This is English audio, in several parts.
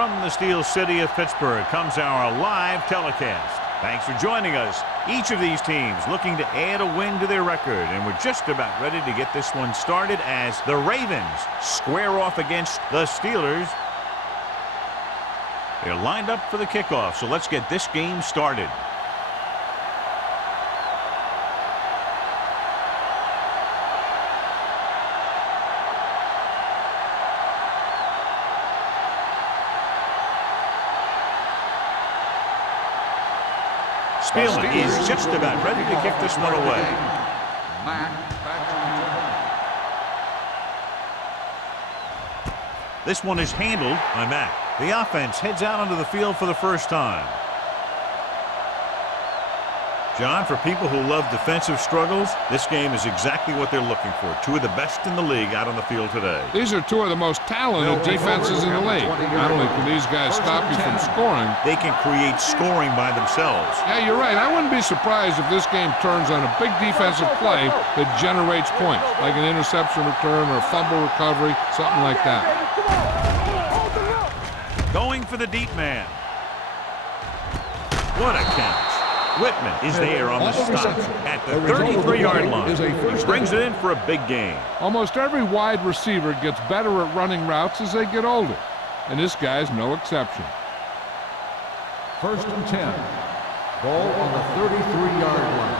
From the Steel City of Pittsburgh comes our live telecast. Thanks for joining us. Each of these teams looking to add a win to their record, and we're just about ready to get this one started as the Ravens square off against the Steelers. They're lined up for the kickoff, so let's get this game started. Spielman is just about ready to kick this one away. This one is handled by Mack. The offense heads out onto the field for the first time. John, for people who love defensive struggles, this game is exactly what they're looking for. Two of the best in the league out on the field today. These are two of the most talented defenses in the league. Not only can these guys stop you from scoring, they can create scoring by themselves. Yeah, you're right. I wouldn't be surprised if this game turns on a big defensive play that generates points, like an interception return or a fumble recovery, something like that. Going for the deep man. What a catch. Whitman is there on the stop at the 33-yard line. He brings it in for a big gain. Almost every wide receiver gets better at running routes as they get older, and this guy's no exception. 1st and 10. Ball on the 33-yard line.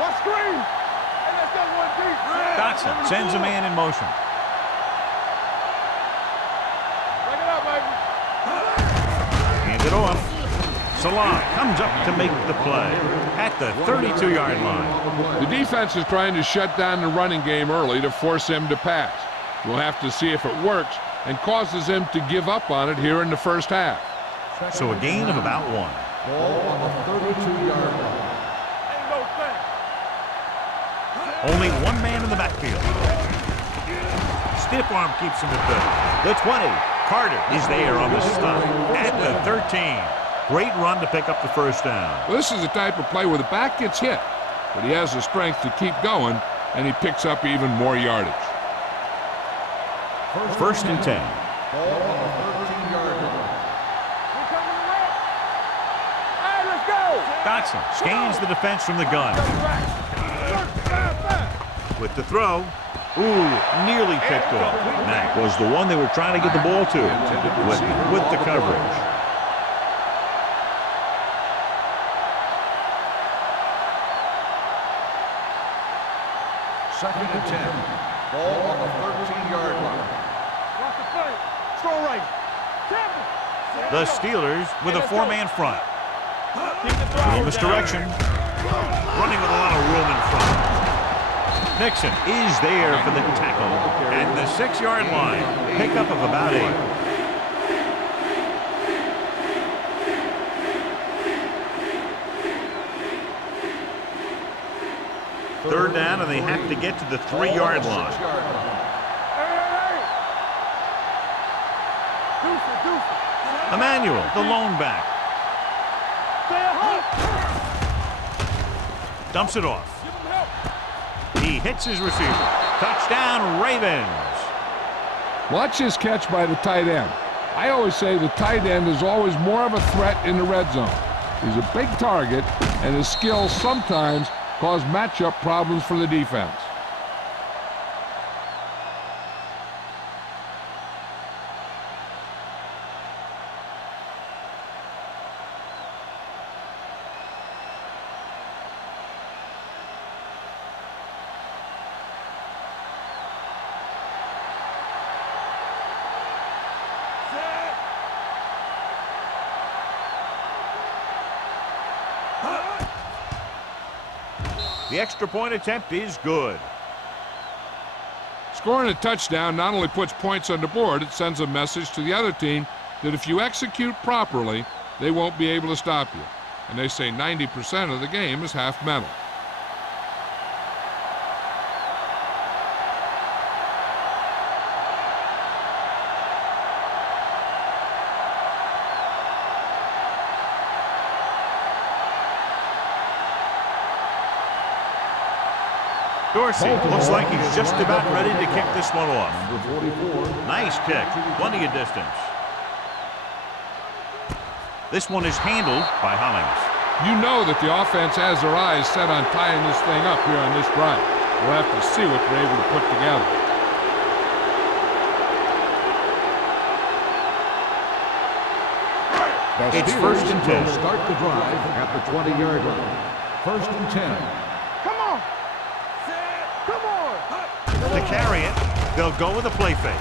One screen! And let's get one deep. Dotson sends a man in motion. Bring it up, baby. Hand it off. Salah comes up to make the play at the 32-yard line. The defense is trying to shut down the running game early to force him to pass. We'll have to see if it works and causes him to give up on it here in the first half. So a gain of about 1. Ball on the 32-yard line. Ain't no thing. Only one man in the backfield. Stiff arm keeps him at the 20. Carter is there on the stop at the 13. Great run to pick up the first down. Well, this is the type of play where the back gets hit, but he has the strength to keep going, and he picks up even more yardage. 1st and 10. Ball on the 13-yard line. Hey, let's go. Dotson scans the defense from the gun. With the throw. Ooh, nearly picked off. Mack was the one they were trying to get the ball to with the coverage. 2nd and 10. Ball on the 13-yard line. Watch the play. Strong right. The Steelers with a 4-man front. Little misdirection. Running with a lot of room in front. Nixon is there for the tackle at the 6-yard line. Pickup of about 8. Third down, and they have to get to the 3-yard line. Emmanuel, the lone back. Dumps it off. He hits his receiver. Touchdown, Ravens. Watch his catch by the tight end. I always say the tight end is always more of a threat in the red zone. He's a big target, and his skills sometimes cause matchup problems for the defense. The extra point attempt is good. Scoring a touchdown not only puts points on the board, it sends a message to the other team that if you execute properly, they won't be able to stop you. And they say 90% of the game is half mental. Dorsey looks like he's just about ready to kick this one off. Number 44. Nice kick. Plenty of distance. This one is handled by Hollings. You know that the offense has their eyes set on tying this thing up here on this drive. We'll have to see what they're able to put together. It's first and 10. Start the drive at the 20-yard line. First and 10. Come on. Come on. To carry it, they'll go with a play fake.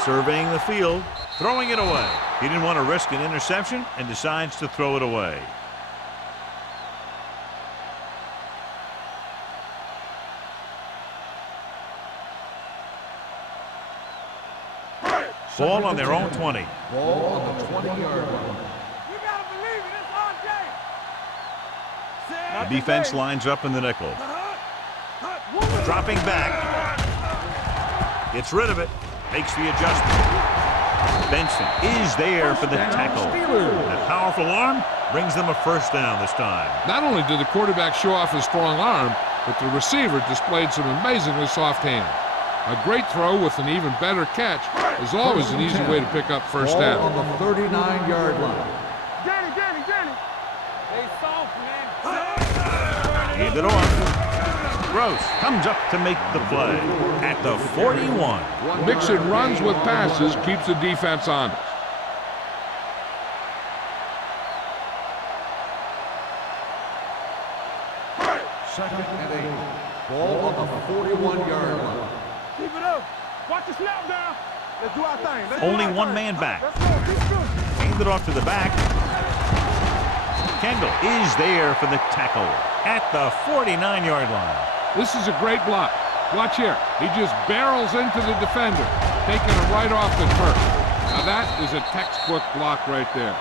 Surveying the field, throwing it away. He didn't want to risk an interception and decides to throw it away. Ball on their own 20. Ball on the 20-yard line. You gotta believe it. It's our game. The defense lines up in the nickel. Dropping back. Gets rid of it. Makes the adjustment. Benson is there for the tackle. That powerful arm brings them a first down this time. Not only did the quarterback show off his strong arm, but the receiver displayed some amazingly soft hands. A great throw with an even better catch is always an easy way to pick up first down. Ball on the 39-yard line. Danny. They soft, man. Hand it off. Gross comes up to make the play at the 41. Mixing runs with passes keeps the defense honest. Second and 8. Ball on the 41-yard line. Keep it up. Watch the snap down. Let's do our thing. Let's do Only our one thing. man back. Let's go. Keep shooting. Hand it off to the back. Kendall is there for the tackle at the 49-yard line. This is a great block. Watch here. He just barrels into the defender, taking it right off the turf. Now that is a textbook block right there.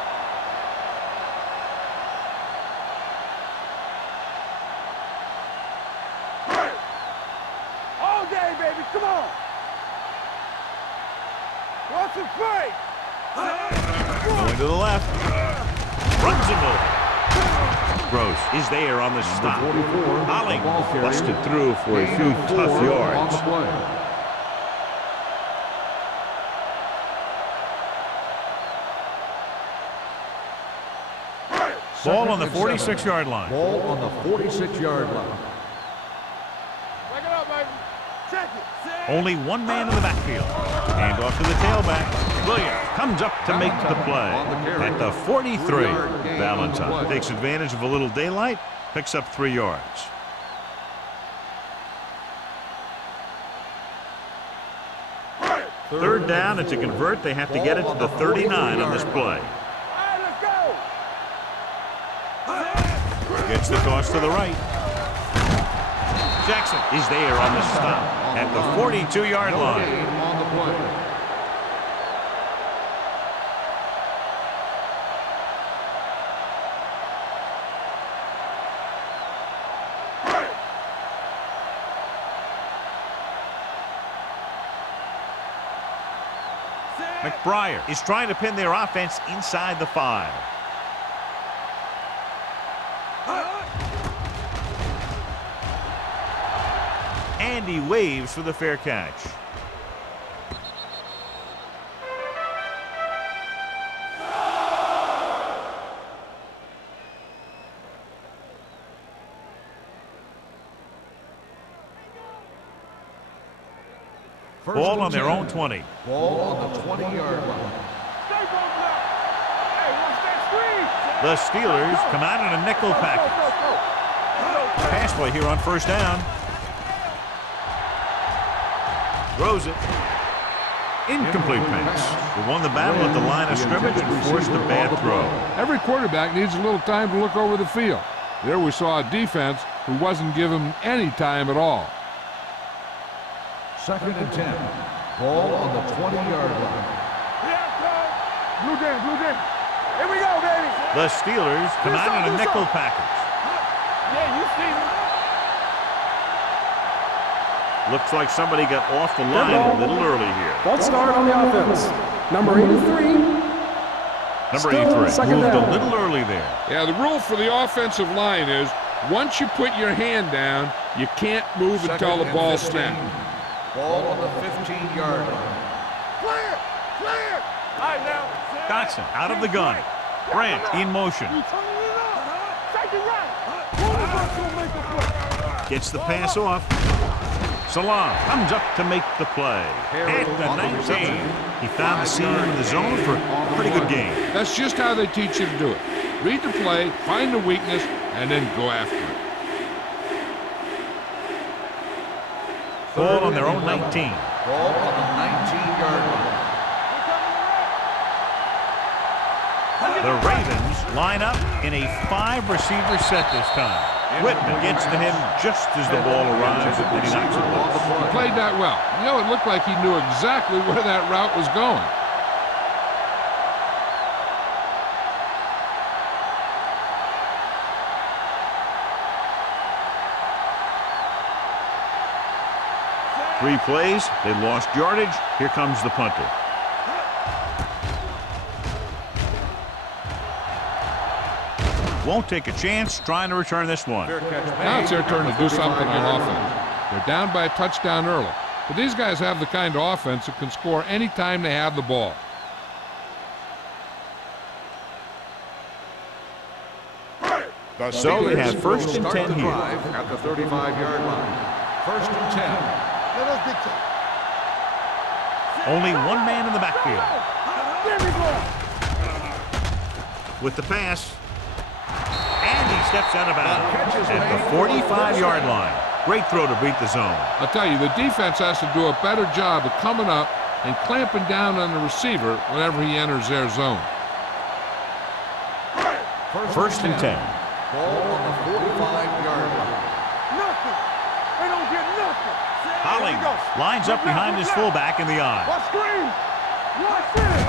All day, baby. Come on. Watch him play. Going to the left. Runs him over. Gross is there on the stop. Hollings busted through for a few tough yards. Ball on the 46-yard line. Ball on the 46-yard line. Break it up, baby. Check it. Only one man in the backfield. Hand off to the tailback. Williams comes up to make the play at the 43. Valentine takes advantage of a little daylight, picks up 3 yards. Third down, and to convert, they have to get it to the 39 on this play. All right, let's go. Gets the toss to the right. Jackson is there on the stop at the 42-yard line. On the play. McBriar is trying to pin their offense inside the 5. And he waves for the fair catch. Ball on their own 20. Ball on the 20-yard line. Stay broken up. Hey, watch that screen. The Steelers come out in a nickel package. Pass play here on first down. Throws it. Incomplete pass. They won the battle at the line of scrimmage and forced a bad throw. Every quarterback needs a little time to look over the field. There we saw a defense who wasn't given any time at all. Second and 10. Ball on the 20-yard line. Blue game. Here we go, baby. The Steelers come out in a nickel package. Yeah, you see me. Looks like somebody got off the line a little early here. False start on the offense. Number 83. Number Still 83 second moved down. a little early there. Yeah, the rule for the offensive line is once you put your hand down, you can't move Second until the and ball 15. snaps. Ball on the 15-yard line. Clear. All right, now. Dotson out of the gun. Grant in motion. Gets the pass off. Salam comes up to make the play. At the 19. He found the seam in the zone for a pretty good game. That's just how they teach you to do it. Read the play, find the weakness, and then go after it. Ball on their own 19. Ball on the 19-yard line. The Ravens line up in a 5-receiver set this time. Whitman gets to him just as the ball arrives, and he knocks it loose. He played that well. You know, it looked like he knew exactly where that route was going. Three plays, they lost yardage. Here comes the punter. Won't take a chance trying to return this one. Now it's their turn to do something on offense. They're down by a touchdown early. But these guys have the kind of offense that can score any time they have the ball. So they have first and 10 here. At the 35-yard line. First and 10. Let us dictate. Only one man in the backfield. There we go. With the pass. And he steps out of bounds at the 45-yard line. Great throw to beat the zone. I'll tell you, the defense has to do a better job of coming up and clamping down on the receiver whenever he enters their zone. First and 10. Ball on the 45-yard line. Nothing. They don't get nothing. Hollings lines up behind his fullback in the eye. What screen? What screen?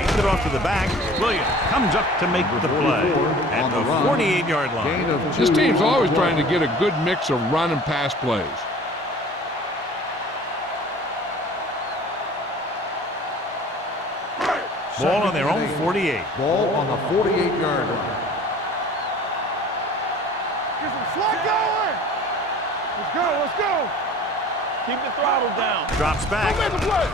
Hands it off to the back. Williams comes up to make the play at the 48-yard line. This team's always trying to get a good mix of run and pass plays. Ball on their own 48. Ball on the 48-yard line. Get some slot going. Let's go. Let's go. Keep the throttle down. Drops back. Don't make a play.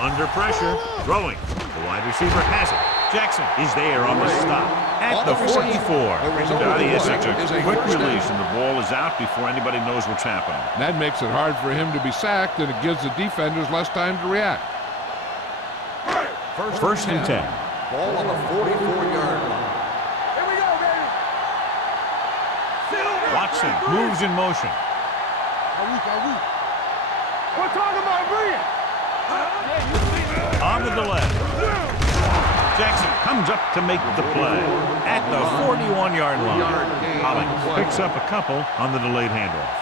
Under pressure. Throwing. The wide receiver has it. Jackson is there on the stop at the 44. He has such a quick release, and the ball is out before anybody knows what's happening. That makes it hard for him to be sacked, and it gives the defenders less time to react. First and 10. Ball on the 44-yard line. Here we go, baby. Watson moves in motion. Are we? We're talking about brilliant. On the delay. Jackson comes up to make the play at the 41-yard line. Hollings picks up a couple on the delayed handoff.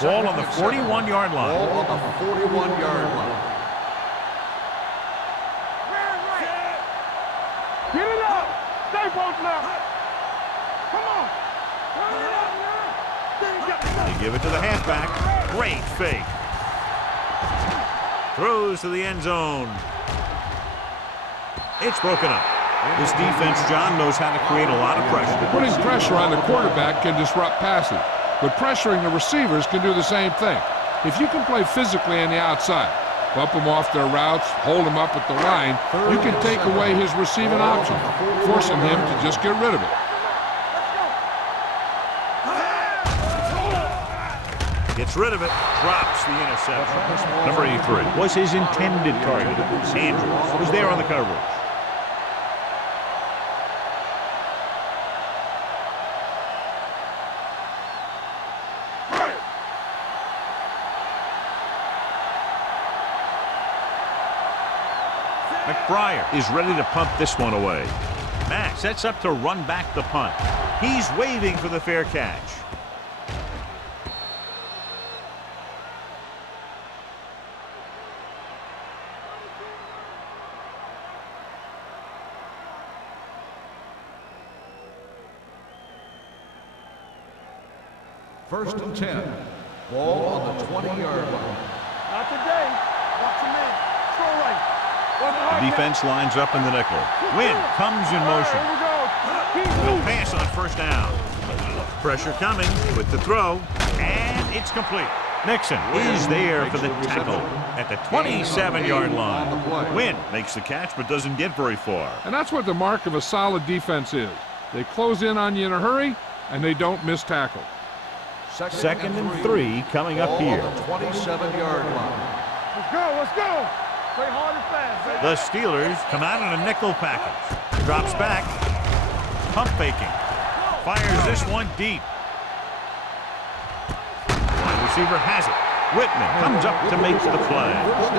Ball on the 41-yard line. Ball on the 41-yard line. Get it up. Stay posted up. Come on. Turn it up now. They give it to the halfback. Great fake. Throws to the end zone. It's broken up. This defense, John, knows how to create a lot of pressure. Putting pressure on the quarterback can disrupt passing, but pressuring the receivers can do the same thing. If you can play physically on the outside, bump them off their routes, hold them up at the line, you can take away his receiving option, forcing him to just get rid of it. Gets rid of it, drops the interception. Number 83 was his intended target. Andrews was there on the coverage. McBriar is ready to punt this one away. Mack sets up to run back the punt. He's waving for the fair catch. First and 10. Ball on the 20-yard line. Not today. Watch your man. Throw right. The defense lines up in the nickel. Wynn comes in motion. Here we go. Keep He'll moving. pass on first down. Pressure coming with the throw, and it's complete. Nixon is there for the tackle at the 27-yard line. Win makes the catch but doesn't get very far. And that's what the mark of a solid defense is. They close in on you in a hurry, and they don't miss tackle. Second and 3 coming up here. 27-yard line. Let's go, let's go. Play hard and fast, baby. The Steelers come out in a nickel package. Drops back. Pump faking. Fires this one deep. Wide receiver has it. Whitman comes up to make the play.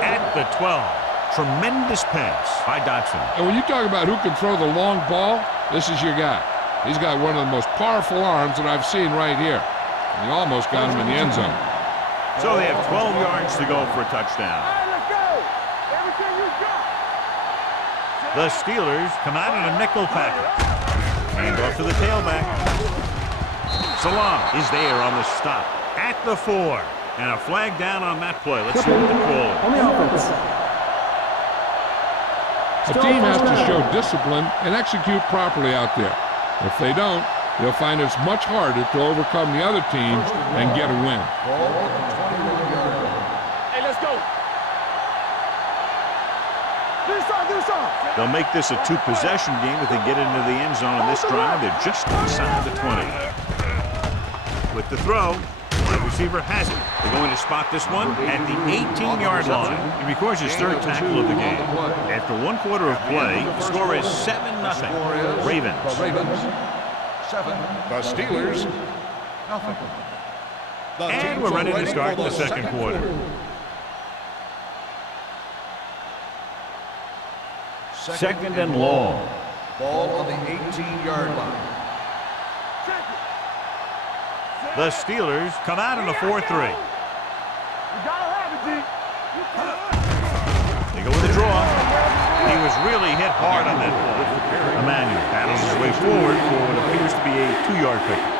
At the 12. Tremendous pass by Dotson. And when you talk about who can throw the long ball, this is your guy. He's got one of the most powerful arms that I've seen right here. And he almost got him in the end zone. So they have 12 yards to go for a touchdown. All right, let's go. Everything you got. The Steelers come out in a nickel package. Hand off to the tailback. Salam is there on the stop. At the 4. And a flag down on that play. Let's see what the call is. On the offense. A team has to show discipline and execute properly out there. If they don't, they'll find it's much harder to overcome the other teams and get a win. Hey, let's go. Do something. They'll make this a two-possession game if they get into the end zone in this drive. They're just inside the 20. With the throw, the receiver has it. They're going to spot this one at the 18-yard line. He records his third tackle of the game. After 1 quarter of play, the score is 7-0. Ravens. 7. The Steelers. Nothing. And we're ready to start the second quarter. Second and long. Ball on the 18-yard line. The Steelers come out in a 4-3. You gotta have it, G. They go with a draw. He was really hit hard on that ball. Emmanuel battles his way forward for what appears to be a 2-yard pickup.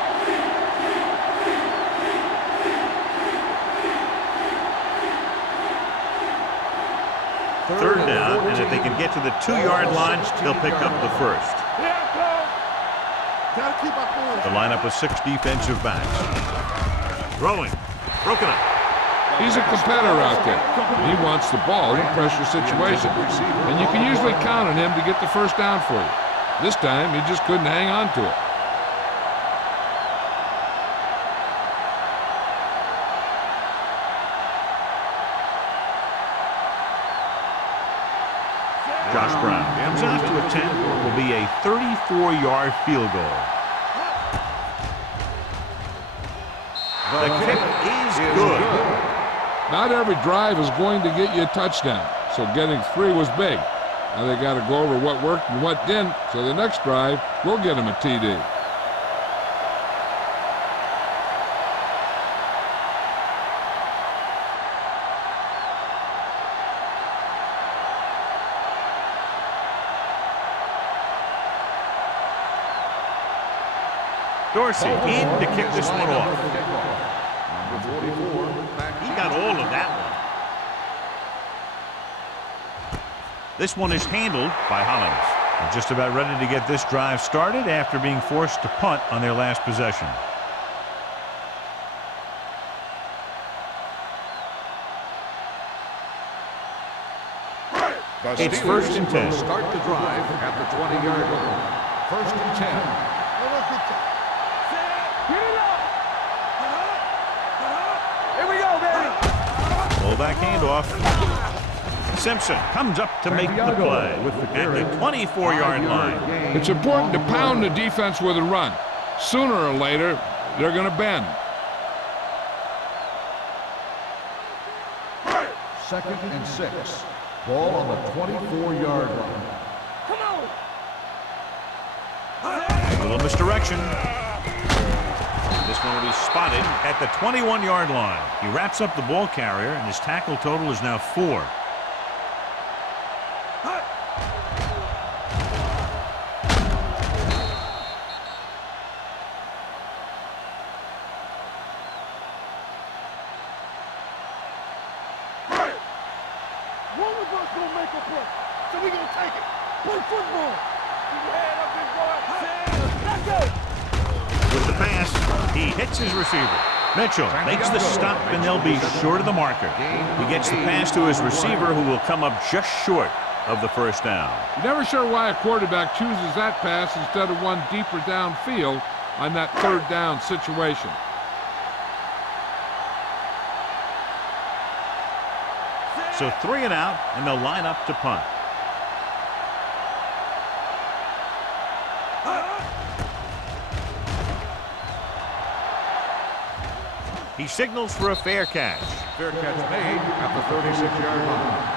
Third down, and if they can get to the 2-yard line, they'll pick up the first. The lineup of 6 defensive backs. Throwing. Broken up. He's a competitor out there. He wants the ball in a pressure situation. And you can usually count on him to get the first down for you. This time, he just couldn't hang on to it. Josh Brown comes out to attempt what will be a 34-yard field goal. The kick is good. Not every drive is going to get you a touchdown, so getting 3 was big. Now they got to go over what worked and what didn't, so the next drive will get him a TD. Dorsey in to kick this one off. He got all of that one. This one is handled by Hollins. They're just about ready to get this drive started after being forced to punt on their last possession. It's 1st and 10. Start the drive at the 20-yard line. 1st and 10. Get it up. Here we go, baby. Fullback handoff. Simpson comes up to make the play at the 24-yard line. It's important to pound the defense with a run. Sooner or later, they're going to bend. 2nd and 6. Ball on the 24-yard line. Come on. A little misdirection. This one will be spotted at the 21-yard line. He wraps up the ball carrier, and his tackle total is now 4. One of us gonna make a play, so we gonna take it. Play football. Keep your head up, big boy. Let's go. With the pass, he hits his receiver. Mitchell makes the stop, and they'll be short of the marker. He gets the pass to his receiver, who will come up just short of the first down. You're never sure why a quarterback chooses that pass instead of one deeper downfield on that third down situation. So 3 and out, and they'll line up to punt. He signals for a fair catch. Fair catch made at the 36-yard line.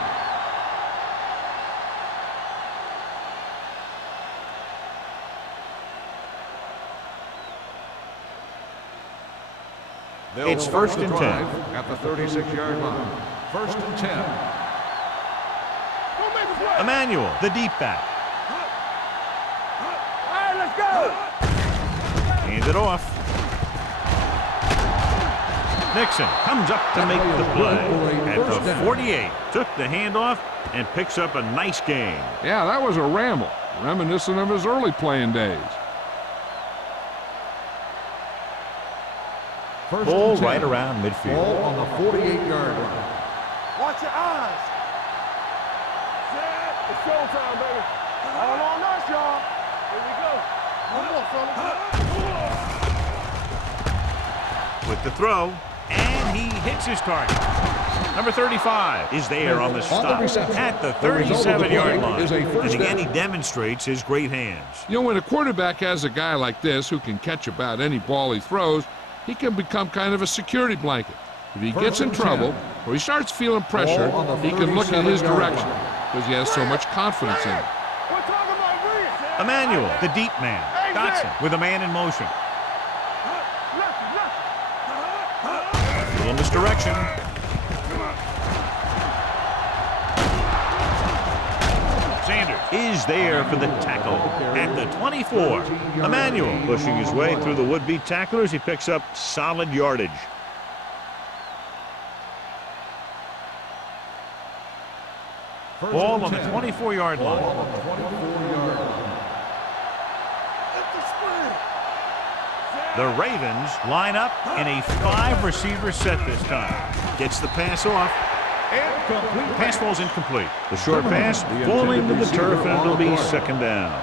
It's first and 10. At the 36-yard line. First and 10. Emmanuel, the deep back. All right, let's go. Hands it off. Nixon comes up to make the play. At the 48, took the handoff and picks up a nice gain. Yeah, that was a ramble, reminiscent of his early playing days. Ball right around midfield. Ball on the 48-yard line. Watch your eyes. It's showtime, baby. All on us, y'all. Here we go. One more, fella. With the throw, and he hits his target. Number 35 is there on the stop at the 37-yard line. And again, he demonstrates his great hands. You know, when a quarterback has a guy like this who can catch about any ball he throws, he can become kind of a security blanket. If he gets in trouble or he starts feeling pressure, he can look in his direction because he has so much confidence in him. We're talking about Reed. Emmanuel, the deep man. Dotson with a man in motion. Little misdirection. Sanders is there for the tackle at the 24. Emmanuel pushing his way through the would-be tacklers. He picks up solid yardage. Ball on the 24-yard line. The Ravens line up in a 5-receiver set this time. Gets the pass off. Incomplete. Pass falls incomplete. The short pass falling to the turf, and it'll be second down.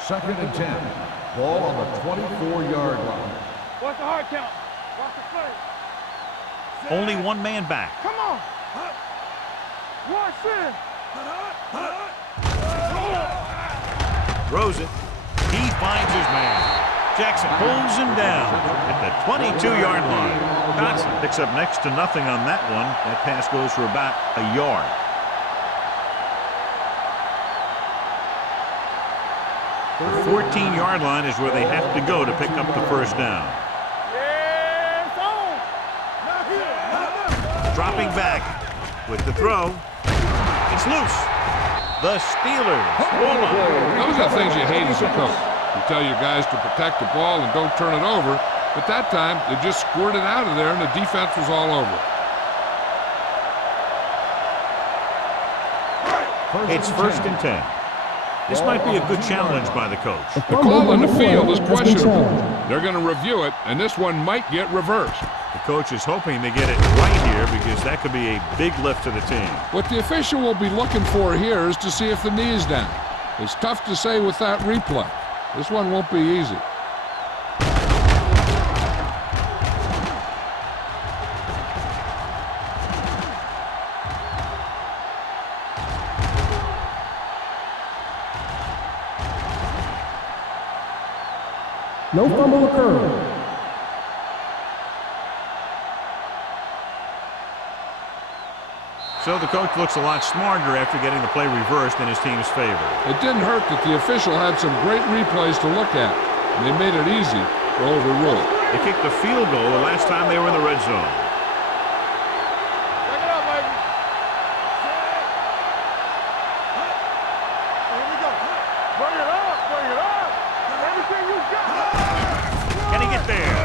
Second and 10. Ball on the 24-yard line. Watch the hard count. Watch the play. Only one man back. Come on. Watch this. Throws it. He finds his man. Jackson pulls him down at the 22-yard line. Dotson picks up next to nothing on that one. That pass goes for about a yard. The 14-yard line is where they have to go to pick up the first down. Dropping back with the throw. It's loose. The Steelers. Those are things you hate as a coach. You tell your guys to protect the ball and don't turn it over, but that time they just squirted out of there and the defense was all over it. It's first and 10. This might be a good challenge by the coach. The call on the field is questionable. They're going to review it, and this one might get reversed. The coach is hoping they get it right here because that could be a big lift to the team. What the official will be looking for here is to see if the knee is down. It's tough to say with that replay. This one won't be easy. No fumble occurred. So the coach looks a lot smarter after getting the play reversed in his team's favor. It didn't hurt that the official had some great replays to look at, and they made it easy to overrule. They kicked the field goal the last time they were in the red zone. Check it out, baby. Here we go. Bring it up. Bring it up. Everything you got. Can he get there?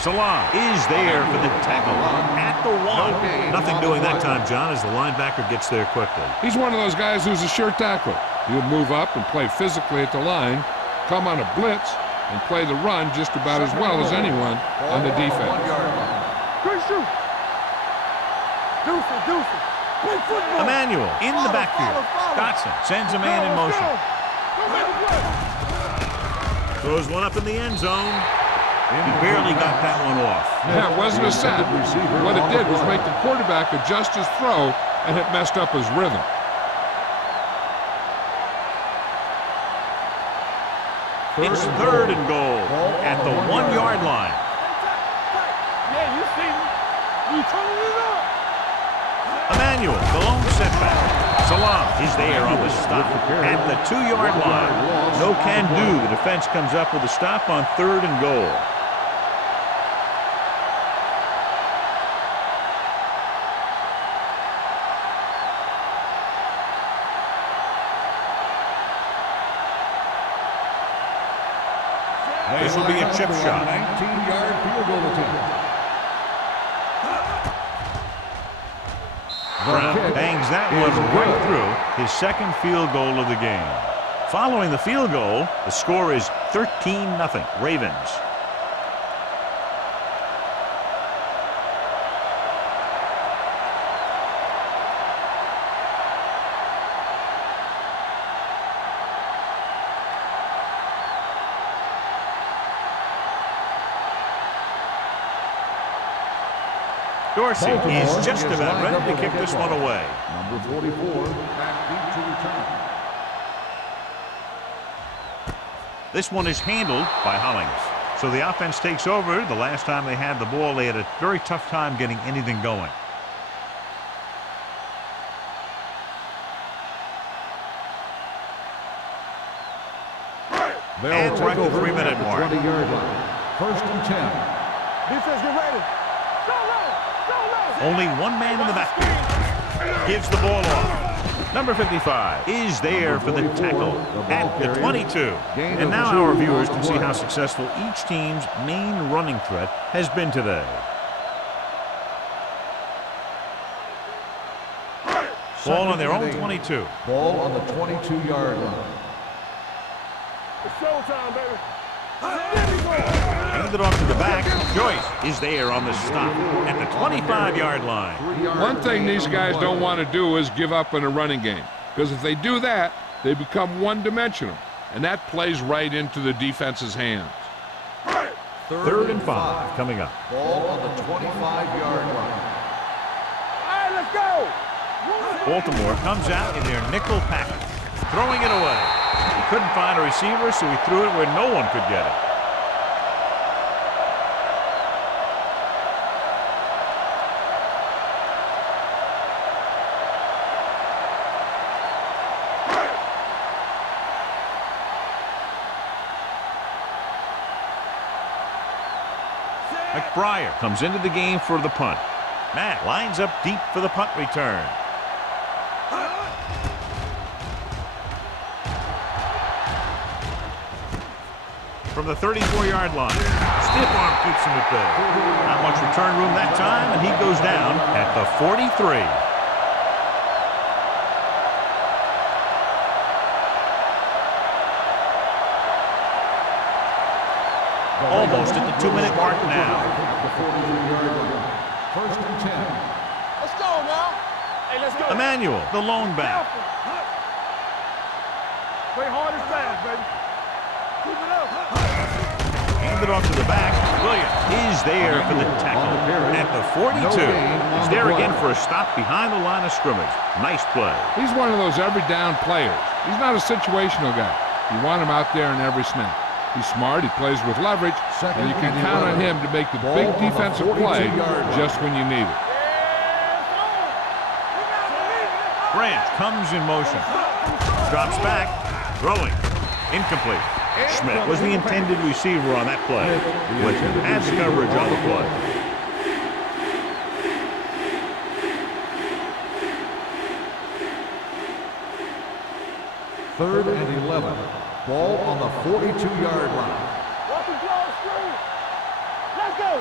Salam is there for the tackle at the 1. Nothing doing that time, John, as the linebacker gets there quickly. He's one of those guys who's a sure tackler. He'll move up and play physically at the line, come on a blitz, and play the run just about as well as anyone on the defense. Good shoot. Deuce. Big football. Emmanuel in the backfield. Dotson sends a man in motion. Throws one up in the end zone. He barely got that one off. Yeah, it wasn't a sack. What it did was make the quarterback adjust his throw, and it messed up his rhythm. It's 3rd and goal at the 1-yard line. Yeah, you see me. You turning it up. Emmanuel, the lone setback. Salam is there on the stop at the 2-yard line. No can do. The defense comes up with a stop on 3rd and goal. This will be a chip shot. 19-yard field goal attempt. Brown bangs that one right through his 2nd field goal of the game. Following the field goal, the score is 13-0 Ravens. Dorsey is just about ready to kick this one away. Number 44, back deep to return. This one is handled by Hollings. So the offense takes over. The last time they had the ball, they had a very tough time getting anything going. And we're at the 3-minute mark. 20-yard line. 1st and 10. Defense, get ready. Only one man in the backfield. Gives the ball off. Number 55 is there for the tackle at the 22. And now our viewers can see how successful each team's main running threat has been today. Ball on their own 22. Ball on the 22-yard line. It's showtime, baby. Handed off to the back. Joyce is there on the stop at the 25-yard line. One thing these guys don't want to do is give up in a running game, because if they do that, they become one-dimensional, and that plays right into the defense's hands. 3rd and 5 coming up. Ball on the 25-yard line. All right, let's go. Baltimore comes out in their nickel package, throwing it away. He couldn't find a receiver, so he threw it where no one could get it. McBriar comes into the game for the punt. Matt lines up deep for the punt return. From the 34-yard line. Stiff arm keeps him at bay. Not much return room that time, and he goes down at the 43. Almost at the 2-minute mark now. 1st and 10. Let's go now. Hey, let's go. Emmanuel, the lone back. Play hard and fast, baby. Keep it up. Handed off to the back. Williams is there for the tackle at the 42. He's there again for a stop behind the line of scrimmage. Nice play. He's one of those every down players. He's not a situational guy. You want him out there in every snap. He's smart, he plays with leverage, and you can count on him to make the big defensive play just when you need it. Branch comes in motion. Drops back. Throwing. Incomplete. Schmidt was the intended receiver on that play, but adds coverage on the play. 3rd and 11. Ball on the 42-yard line. Let's go.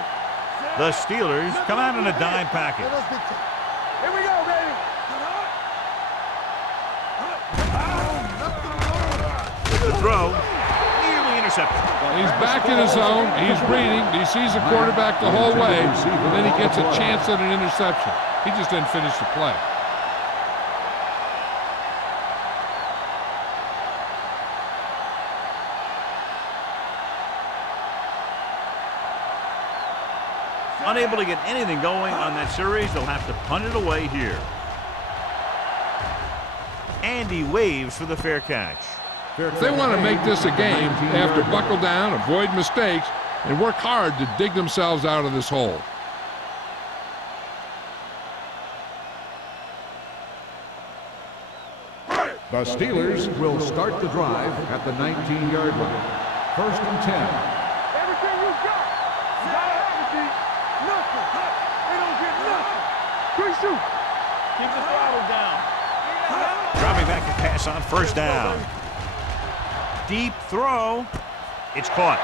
The Steelers come out in a dime package. Here we go, baby. throw. Nearly intercepted. He's back in his zone. He's reading. He sees the quarterback the whole way, and then he gets a chance at an interception. He just didn't finish the play. Unable to get anything going on that series, they'll have to punt it away here. And he waves for the fair catch. If they want to make this a game, they have to buckle down, avoid mistakes, and work hard to dig themselves out of this hole. The Steelers will start the drive at the 19-yard line. 1st and 10. Everything you got. You gotta have it, D. Nothing. They don't get nothing. Quick shoot. Keep the throttle down. Dropping back to pass on 1st down. Deep throw. It's caught.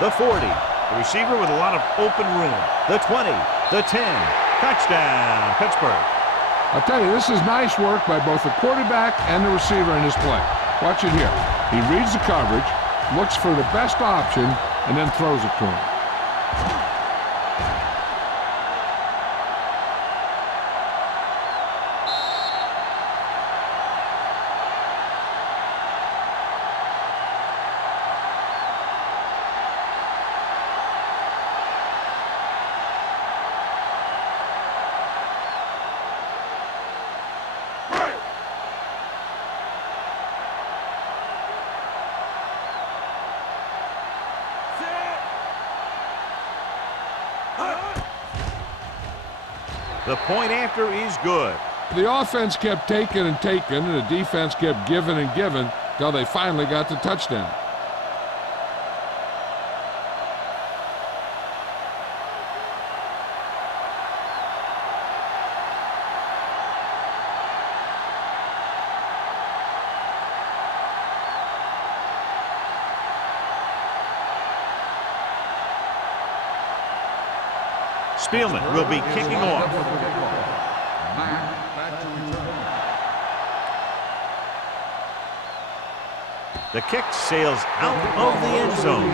The 40. The receiver with a lot of open room. The 20. The 10. Touchdown, Pittsburgh. I'll tell you, this is nice work by both the quarterback and the receiver in this play. Watch it here. He reads the coverage, looks for the best option, and then throws it to him. The point after is good. The offense kept taking and taking, and the defense kept giving and giving until they finally got the touchdown. Spielman will be kicking off. The kick sails out of the end zone.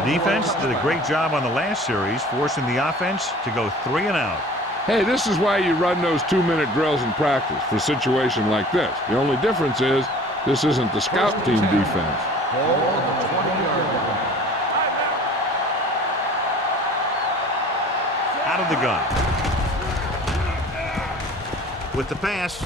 The defense did a great job on the last series, forcing the offense to go 3 and out. Hey, this is why you run those 2-minute drills in practice for a situation like this. The only difference is this isn't the scout team defense. Out of the gun. With the pass.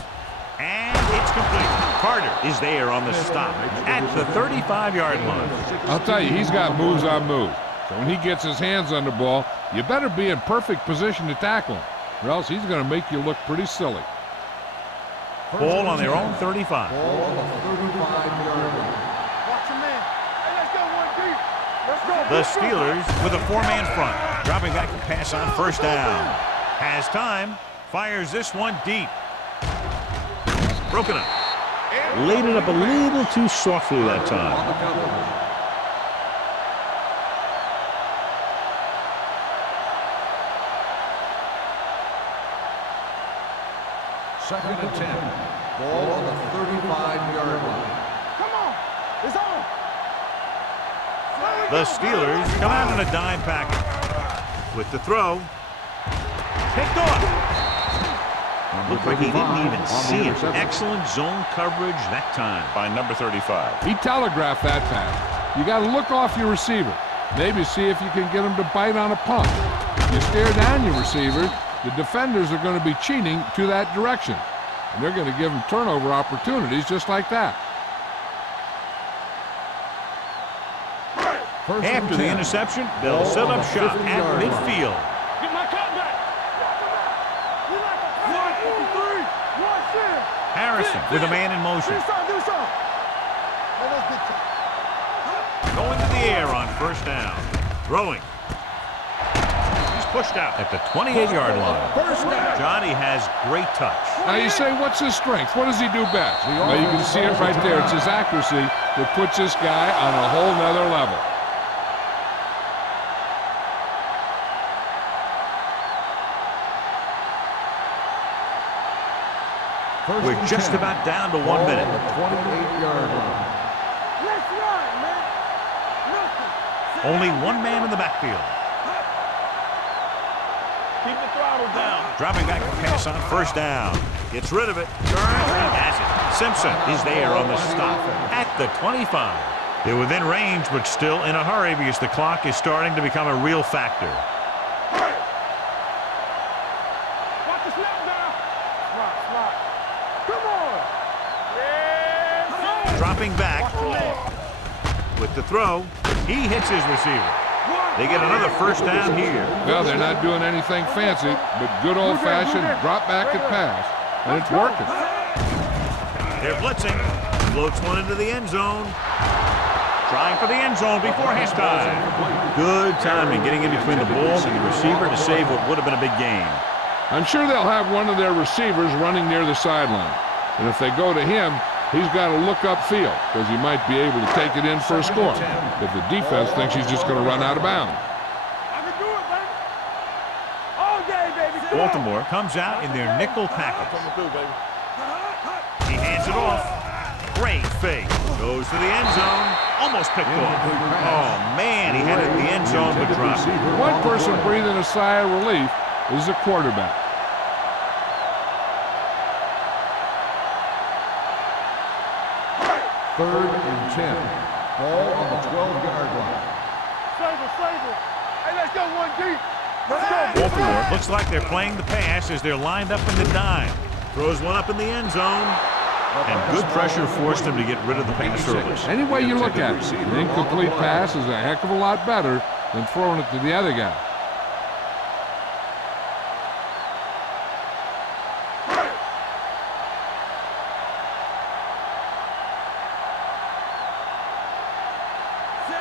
And it's complete. Carter is there on the stop at the 35-yard line. I'll tell you, he's got moves on moves. So when he gets his hands on the ball, you better be in perfect position to tackle him, or else he's going to make you look pretty silly. Ball on their own 35. Watch him, man. Hey, let's go, 1 deep. Let's go. The Steelers with a 4-man front. Dropping back to pass on 1st down. Has time. Fires this one deep. Broken up. Laid it up a little too softly that time. 2nd and 10. Ball on the 35-yard line. Come on. It's on. The Steelers come out in a dime package. With the throw. Picked off. Looked like he didn't even see it. Excellent zone coverage that time by number 35. He telegraphed that pass. You got to look off your receiver. Maybe see if you can get him to bite on a pump. If you stare down your receiver, the defenders are going to be cheating to that direction. And they're going to give him turnover opportunities just like that. After the interception, they'll set up shop at midfield. Get my cut back. We like a 153. Harrison with a man in motion. Do something. Hey, let's get that. Going to the air on 1st down. Throwing. He's pushed out at the 28-yard line. Johnny has great touch. Now you say, what's his strength? What does he do best? Well, you can see it right there. It's his accuracy that puts this guy on a whole nother level. We're just about down to 1 minute. 28-yard line. Let's run. Only one man in the backfield. Keep the throttle down. Dropping back to pass on first down. Gets rid of it. Turns. He has it. Simpson is there on the stop at the 25. They're within range, but still in a hurry because the clock is starting to become a real factor. Watch the snap now. Slot. Come on. Yes. Dropping back with the throw. He hits his receiver. They get another first down here. Well, they're not doing anything fancy, but good old-fashioned drop back and pass, and it's working. They're blitzing. Floats one into the end zone. Trying for the end zone before halftime. Good timing getting in between the ball and the receiver to save what would have been a big gain. I'm sure they'll have one of their receivers running near the sideline, and if they go to him, he's got to look upfield because he might be able to take it in for a score if the defense thinks he's just going to run out of bounds. I can do it, baby. All day, baby. Baltimore comes out in their nickel package. He hands it off. Great fake. Goes to the end zone. Almost picked off. Oh, man, he had it in the end zone but dropped it. One person breathing a sigh of relief is the quarterback. Third and 10. Ball on the 12-yard line. Save it. Hey, let's go one deep. Let's go. Baltimore looks like they're playing the pass as they're lined up in the dime. Throws one up in the end zone. And good pressure forced him to get rid of the pass early. Any way you look at it, an incomplete pass is a heck of a lot better than throwing it to the other guy.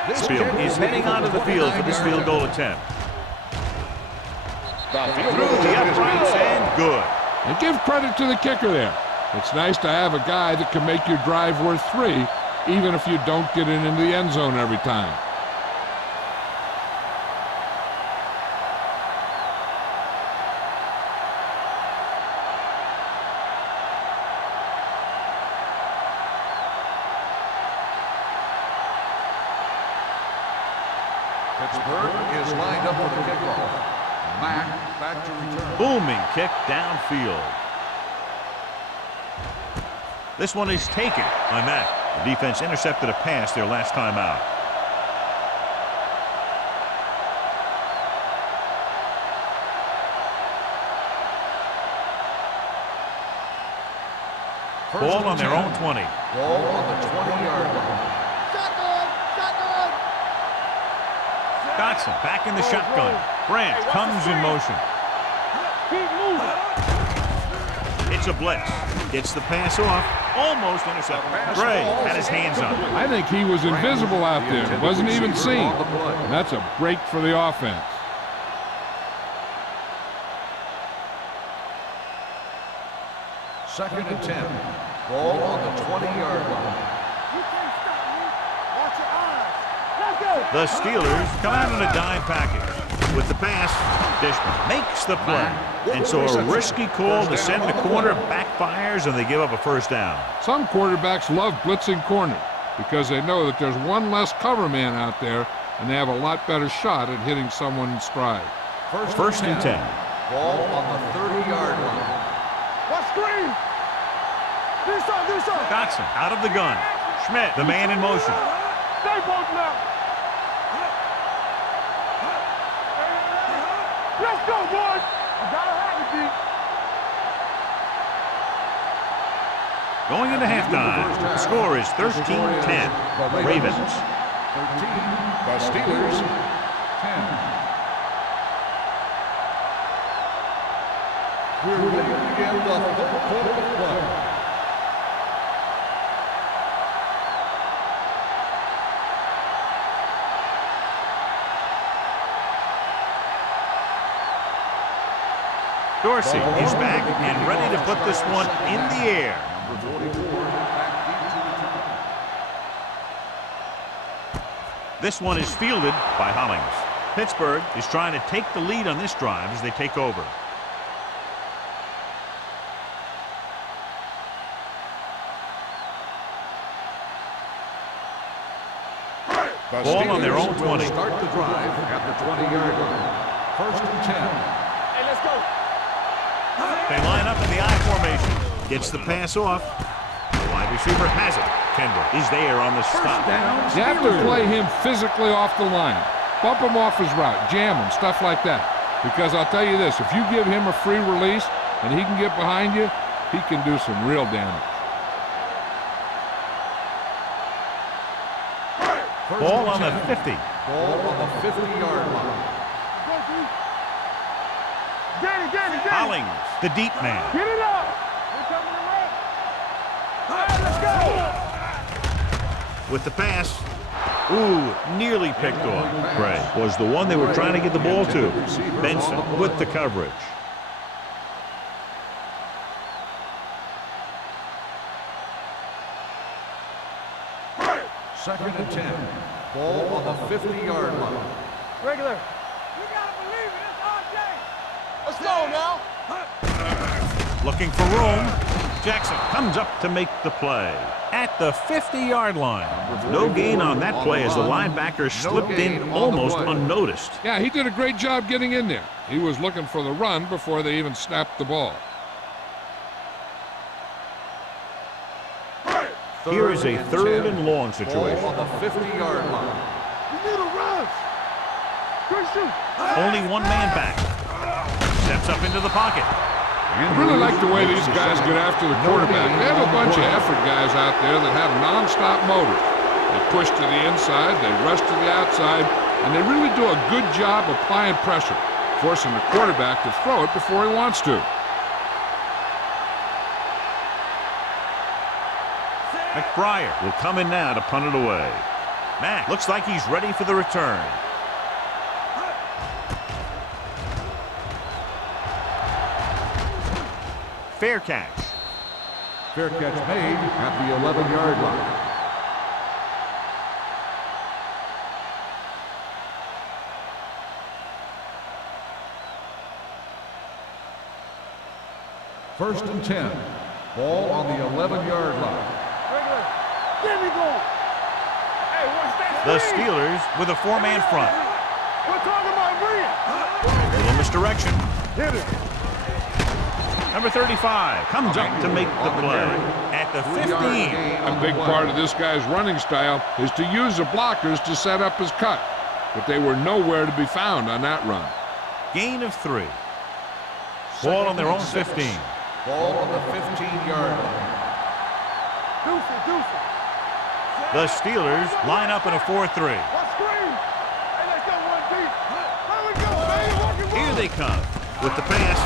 This field is heading onto the field for this field goal attempt. Through the uprights and good. And give credit to the kicker there. It's nice to have a guy that can make your drive worth 3, even if you don't get it into the end zone every time. Pittsburgh is lined up for the kickoff. Mack back to return. Booming kick downfield. This one is taken by Mack. The defense intercepted a pass their last time out. Ball on their own 20. Ball on the 20-yard line. Dotson back in the shotgun. Branch comes in motion. Keep moving. It's a blitz. Gets the pass off. Almost intercepted. Gray had his hands on it. I think he was invisible out there. Wasn't even seen. And that's a break for the offense. Second and 10. Ball on the 20-yard line. You can't stop me. Watch your eyes. Let's go. The Steelers come out in a dime package. With the pass, Dishman makes the play. And so a risky call to send the corner backfires and they give up a first down. Some quarterbacks love blitzing corners because they know that there's one less cover man out there and they have a lot better shot at hitting someone in stride. First and 10. Ball on the 30-yard line. Watch screen. Do something. Dotson out of the gun. Schmidt, the man in motion. Stay both now. Let's go, boys. You gotta have it, D. Going into halftime, the score is 13-10. Ravens. 13. The Steelers, 10. We're ready to begin the third quarter of play. Dorsey is back and ready to put this one in the air. Number 44, back deep to return. This one is fielded by Hollings. Pittsburgh is trying to take the lead on this drive as they take over. Ball on their own 20. Start the drive at the 20-yard line. First and 10. Hey, let's go. They line up in the I formation. Gets the pass off. The wide receiver has it. Kendall is there on the stop. You have to play him physically off the line. Bump him off his route, jam him, stuff like that. Because I'll tell you this, if you give him a free release and he can get behind you, he can do some real damage. Ball on the 50. Ball on the 50-yard line. Danny. Hollings, the deep man. Get it up. We're coming around. All right, let's go. With the pass. Ooh, nearly picked off. Gray was the one they were trying to get the ball to. Benson with the coverage. Second and 10. Ball on the 50-yard line. Regular. You gotta believe it. It's our day. Let's go now. Looking for room. Jackson comes up to make the play at the 50-yard line. No gain on that play as the linebacker slipped in almost unnoticed. Yeah, he did a great job getting in there. He was looking for the run before they even snapped the ball. Here is a third and long situation. Ball on the 50-yard line. You need a rush. Christian. Only one man back. Steps up into the pocket. I really like the way these guys get after the quarterback. They have a bunch of effort guys out there that have non-stop motors. They push to the inside, they rush to the outside, and they really do a good job applying pressure, forcing the quarterback to throw it before he wants to. McBriar will come in now to punt it away. Mack looks like he's ready for the return. Fair catch. Fair catch made at the 11-yard line. First and 10. Ball on the 11-yard line. Regular. Get me going. Hey, watch that The screen. Steelers with a four-man front. We're talking about brilliant. Little misdirection. Hit it. Number 35 comes up to make the play at the 15. A big part of this guy's running style is to use the blockers to set up his cut, but they were nowhere to be found on that run. Gain of 3. Ball on their own 15. Ball on the 15-yard line. Deuce. The Steelers line up in a 4-3. Watch screen. Hey, let's go one deep. There we go, man. Here they come with the pass,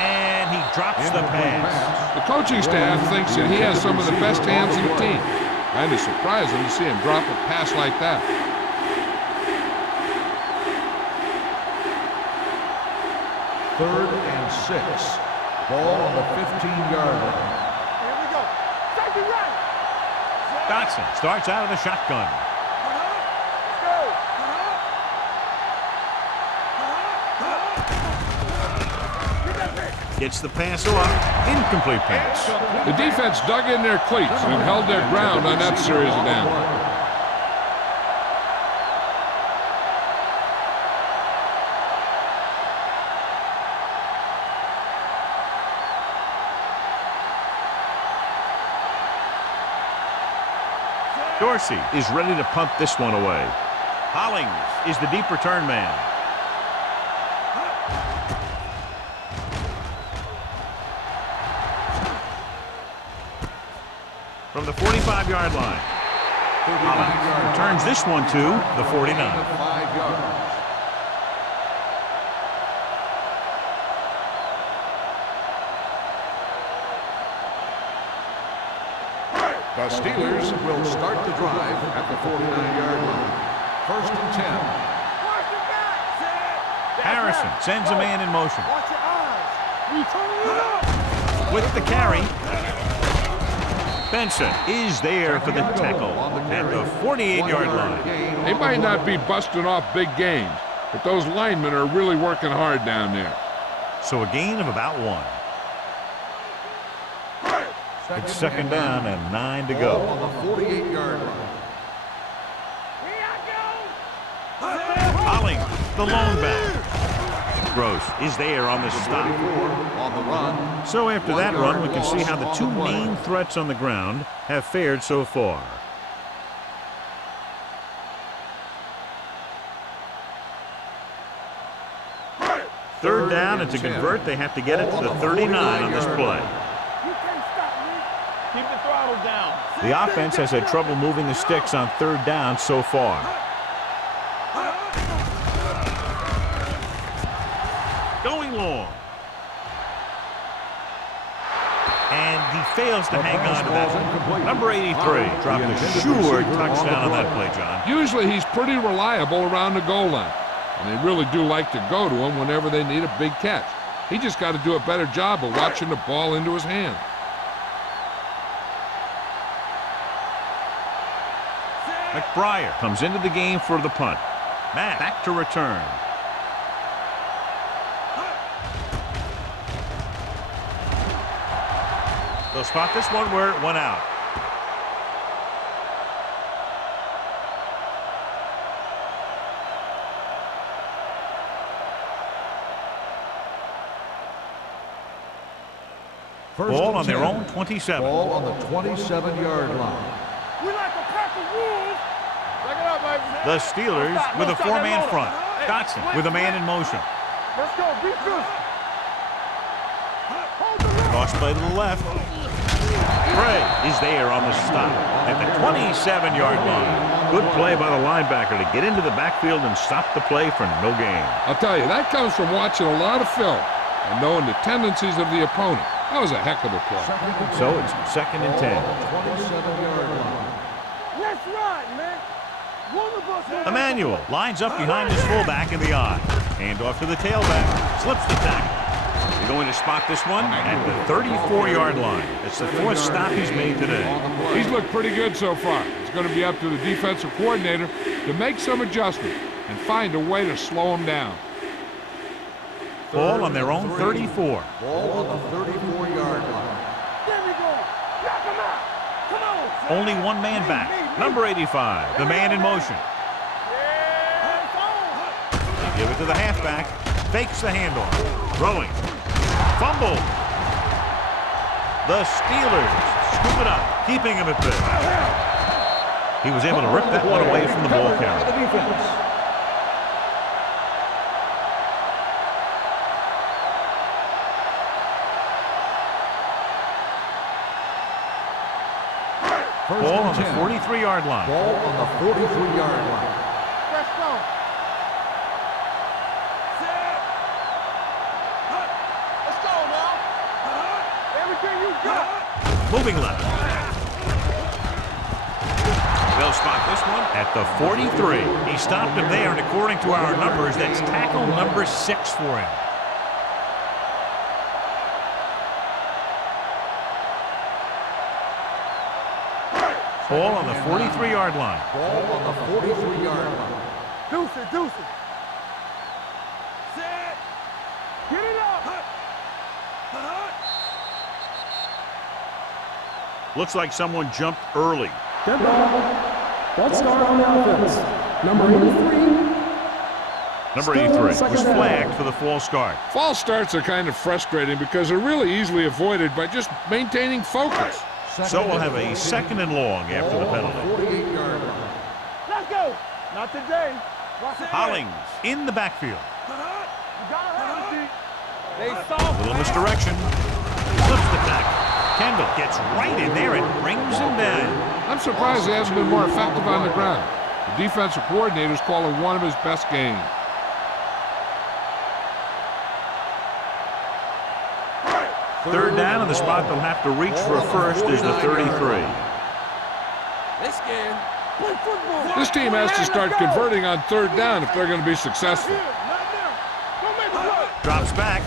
and he drops the pass. The coaching staff thinks that he has some of the best hands in the team. Kind of surprising to see him drop a pass like that. Third and 6. Ball on the 15-yard line. Here we go. Safety right. Dotson starts out of the shotgun. Let's go. Get that pick. Gets the pass off. Incomplete pass. The defense dug in their cleats and held their ground on that series of downs. Dorsey is ready to punt this one away. Hollings is the deep return man. From the 45-yard line, Hollings returns this one to the 49. 5 yards. The Steelers will start the drive at the 49-yard line. First and 10. Watch your back. That's Harrison right. sends a man in motion. Watch your eyes. We turning it up. With the carry, Benson is there for the tackle at the 48-yard line. They might not be busting off big gains, but those linemen are really working hard down there. So a gain of about 1. It's second down and 9 to Ball go. on the 48-yard line. Here I go. Hollings, the lone back. Gross is there on the stop. On the run. So after that run, we can see how the two main threats on the ground have fared so far. Third down, and to convert, they have to get it to the 39 on this play. You can't stop me. Keep the throttle down. The offense has had trouble moving the sticks on third down so far. Going long. And he fails to hang on to that. Number 83 dropped a sure touchdown on that play, John. Usually he's pretty reliable around the goal line, and they really do like to go to him whenever they need a big catch. He just got to do a better job of watching the ball into his hand. McBriar comes into the game for the punt. Matt back to return. They'll spot this one where it went out. Ball on their own 27. Ball on the 27-yard line. We like a pack of wolves. Check it out, baby. The Steelers with a four-man front. Dotson with a man in motion. Let's go. Be good. Cross play to the left. Gray is there on the stop at the 27-yard line. Good play by the linebacker to get into the backfield and stop the play for no gain. I'll tell you, that comes from watching a lot of film and knowing the tendencies of the opponent. That was a heck of a play. So it's 2nd and 10. 27-yard line. Let's ride, man. One of us. Emmanuel lines up behind his fullback in the eye. Hand off to the tailback. Slips the tackle. They're going to spot this one at the 34-yard line. It's the fourth stop he's made today. He's looked pretty good so far. It's going to be up to the defensive coordinator to make some adjustments and find a way to slow him down. Ball on their own 34. Ball on the 34-yard line. There we go. Knock him out. Come on. Only one man back. Number 85, the man in motion. They give it to the halfback. Fakes the handoff. Throwing. Fumble. The Steelers scoop it up, keeping him at bay. He was able to rip that one away from the ball carrier. Ball on the 43-yard line. Ball on the 43-yard line. Let's go. Let's go now. Everything you got. Moving left. They'll spot this one at the 43. He stopped him there, and according to our numbers, that's tackle number 6 for him. Ball on the 43-yard line. Ball on the 43-yard line. Deuce it, deuce it. Set. Get it up. Looks like someone jumped early. Dead ball. False start on the offense. Number 83. Number 83 was flagged for the false start. False starts are kind of frustrating because they're really easily avoided by just maintaining focus. So we'll have a 2nd and long after the penalty. 48-yard line. Let's go. Not today. Hollings in the backfield. You gotta have it, G. They saw. Little misdirection. Flips the tackle. Kendall gets right in there and brings him down. I'm surprised he hasn't been more effective on the ground. The defensive coordinator's calling one of his best games. Third down, and the spot they'll have to reach for a first is the 33. They scared. Play football. This team has to start converting on third down if they're going to be successful. Not now. Don't make it work. Drops back.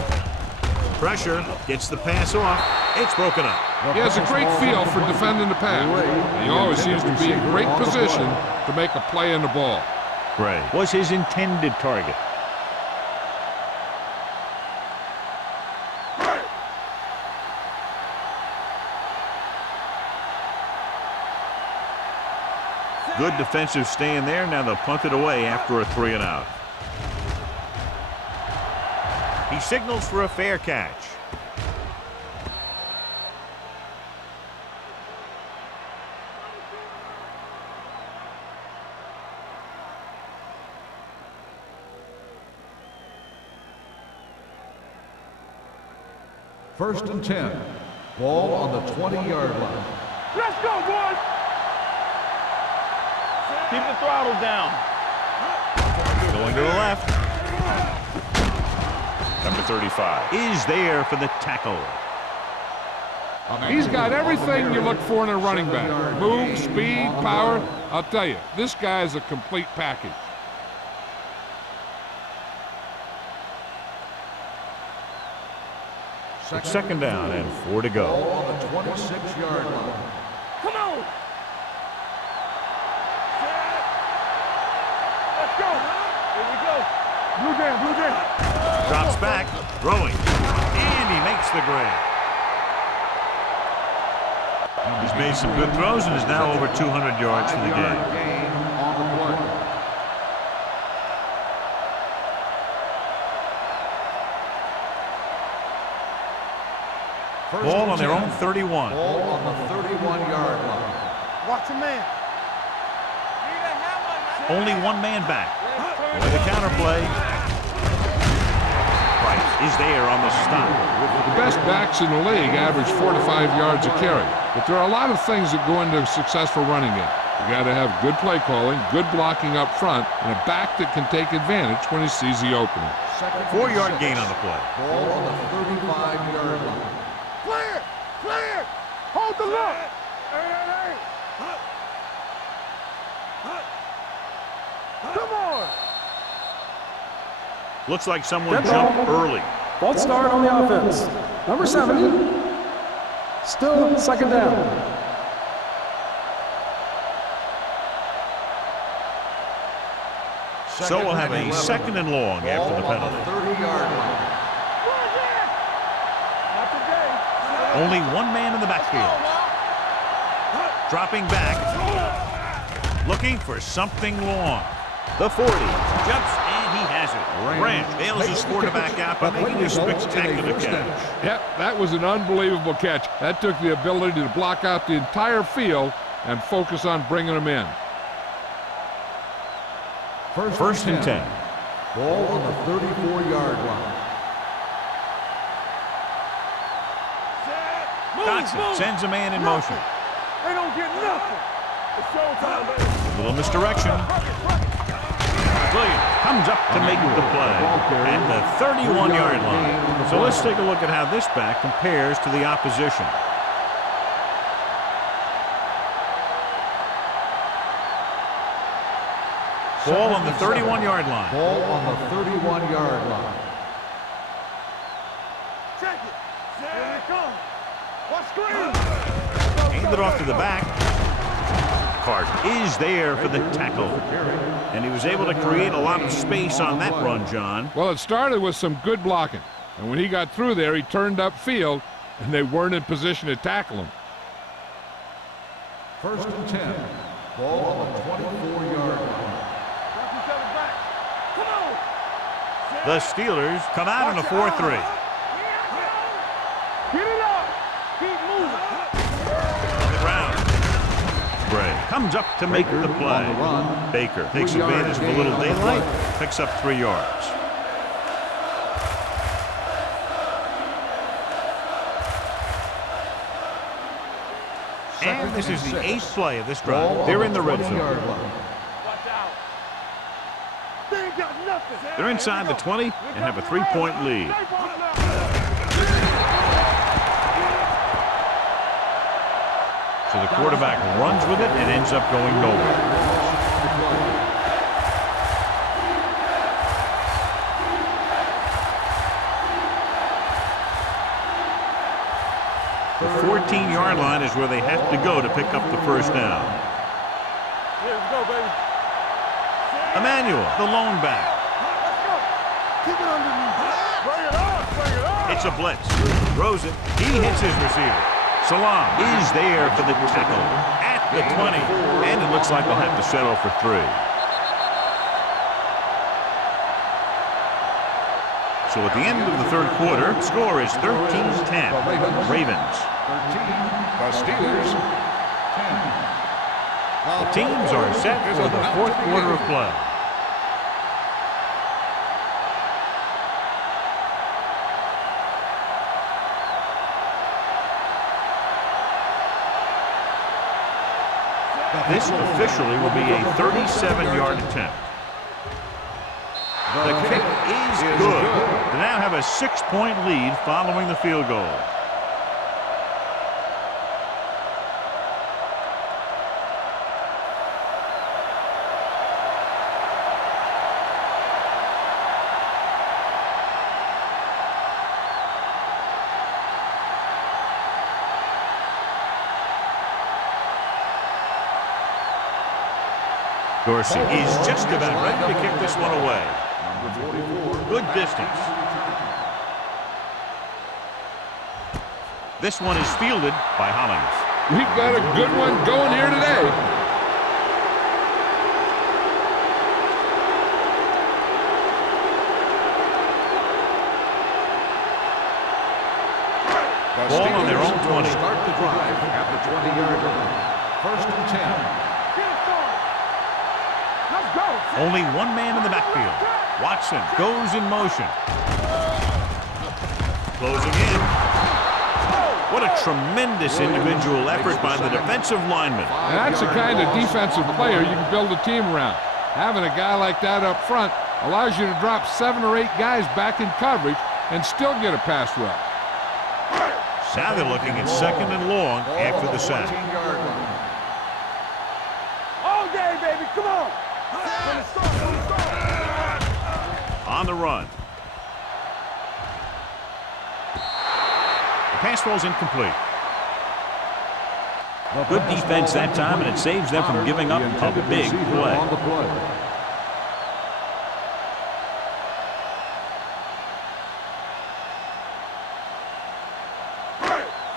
Pressure. Gets the pass off. It's broken up. He has a great feel for defending the pass. And he always seems to be in great position to make a play on the ball. Gray was his intended target. Good defensive stand there. Now they'll punt it away after a 3 and out. He signals for a fair catch. First and 10. Ball on the 20-yard line. Let's go, boys! Keep the throttle down. Going to the left. Number 35 is there for the tackle. He's got everything you look for in a running back. Move, speed, power. I'll tell you, this guy is a complete package. Second down and 4 to go. Ball on the 26-yard line. Come on! Let's go! Here we go! Blue jam, blue jam! Drops back, throwing, and he makes the grab. He's made some good throws and is now over 200 yards for the game. Gain on the play. Ball on their own 31. Ball on the 31-yard line. Watch a man. Only one man back. With the counter play. Price is there on the stop. The best backs in the league average 4 to 5 yards a carry. But there are a lot of things that go into a successful running game. You got to have good play calling, good blocking up front, and a back that can take advantage when he sees the opening. 4-yard gain on the play. Ball on the 35-yard line. Clear! Clear! Hold the look! Hey! Come on! Looks like someone Get jumped ball. early. False start on the offense. Number 70. Still second down. So we'll have a second and long after the penalty. 30-yard line. Not today. Only one man in the backfield. Dropping back. Looking for something long. The 40. Jumps and he has it. Branch fails his quarterback out by making a spectacular catch. Yep, that was an unbelievable catch. That took the ability to block out the entire field and focus on bringing them in. First and 10. Ball on the 34-yard line. Dotson sends a man in motion. They don't get nothing. It's showtime, baby. A little misdirection. Williams comes up to make the play at the 31-yard line. So let's take a look at how this back compares to the opposition. Ball on the 31-yard line. Ball on the 31-yard line. Check it. Here we come. Watch screen. Hand it off to the back. Carter is there for the tackle. And he was able to create a lot of space on that run, John. Well, it started with some good blocking. And when he got through there, he turned upfield, and they weren't in position to tackle him. First and 10. Ball on the 24-yard line. Come on. The Steelers come out in a 4-3. Get it up. Keep moving. Bray comes up to make the play. Baker takes advantage of a little daylight, picks up 3 yards. And this is the 8th play of this drive. They're in the red zone. Watch out. They ain't got nothing. They're inside the 20 and have a 3-point lead. So the quarterback runs with it and ends up going nowhere. The 14-yard line is where they have to go to pick up the first down. Here we go, baby. Emmanuel, the lone back. Let's go. Keep it underneath. Bring it on. Bring it on. It's a blitz. Throws it. He hits his receiver. Salam is there for the tackle at the 20, and it looks like they'll have to settle for 3. So at the end of the third quarter, score is 13-10. Ravens. 13. The Steelers, 10. The teams are set for the fourth quarter of play. This officially will be a 37-yard attempt. The kick is good to now have a 6-point lead following the field goal. Dorsey is just about ready to kick this one away. Good distance. This one is fielded by Hollings. We've got a good one going here today. The Ball on their own 20. Start the drive at the 20-yard line. First and 10. Let's go. Only one man in the backfield. Watson goes in motion. Closing in. What a tremendous individual effort by the defensive lineman. And that's the kind of defensive player you can build a team around. Having a guy like that up front allows you to drop 7 or 8 guys back in coverage and still get a pass rush. Now they're looking at 2nd and long after the sack. 14-yard line. All day, baby. Come on. On the run. The pass falls incomplete. Good defense that time, and it saves them from giving up a big play. On the play.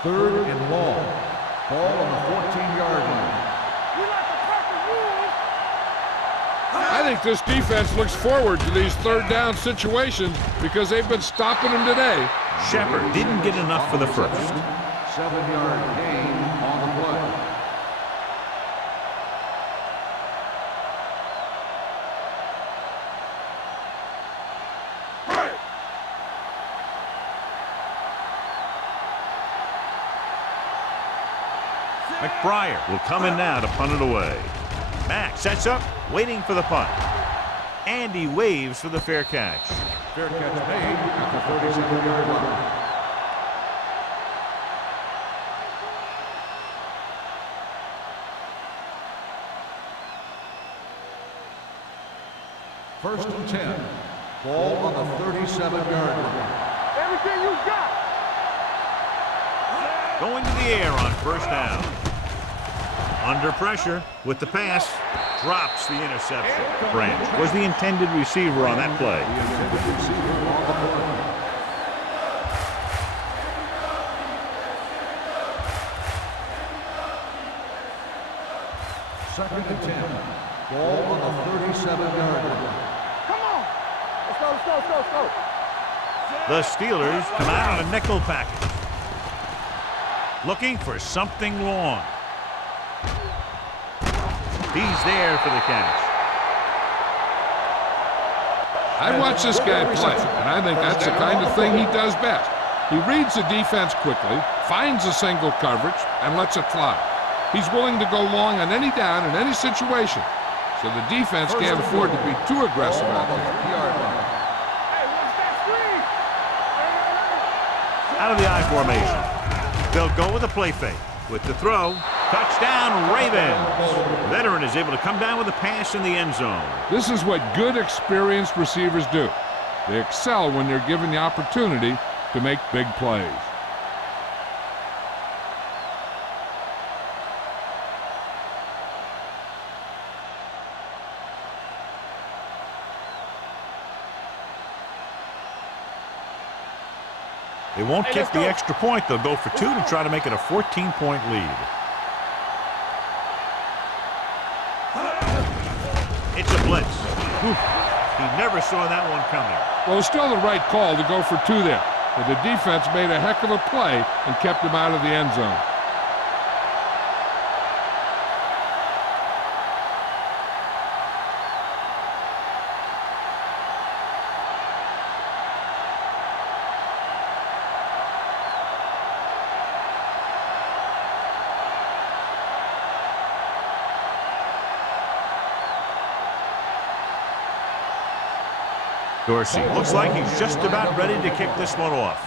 Third and long. Ball on the 14-yard line. I think this defense looks forward to these third down situations because they've been stopping them today. Shepard didn't get enough for the first. 7-yard gain on the play. McBriar will come in now to punt it away. Mack sets up, waiting for the punt. And he waves for the fair catch. Fair catch made at the 37-yard line. First and 10. Ball on the 37-yard line. Everything you got. Going to the air on first down. Under pressure with the pass. Drops the interception. Branch was the intended receiver on that play. The intended receiver on the play. Second and 10. Ball on the 37-yard line. Come on. Let's go, let's go, let's go, let's go. The Steelers come out on a nickel package. Looking for something long. He's there for the catch. I watch this guy play, and I think that's the kind of thing he does best. He reads the defense quickly, finds a single coverage, and lets it fly. He's willing to go long on any down in any situation, so the defense can't afford to be too aggressive out there. Hey, what's that screen? Out of the I formation. They'll go with a play fake. With the throw, touchdown Ravens. The veteran is able to come down with a pass in the end zone. This is what good, experienced receivers do. They excel when they're given the opportunity to make big plays. They won't kick the extra point. They'll go for 2 to try to make it a 14-point lead. blitz. Oof. He never saw that one coming. Well, it's still the right call to go for 2 there. But the defense made a heck of a play and kept him out of the end zone. Dorsey looks like he's just about ready to kick this one off.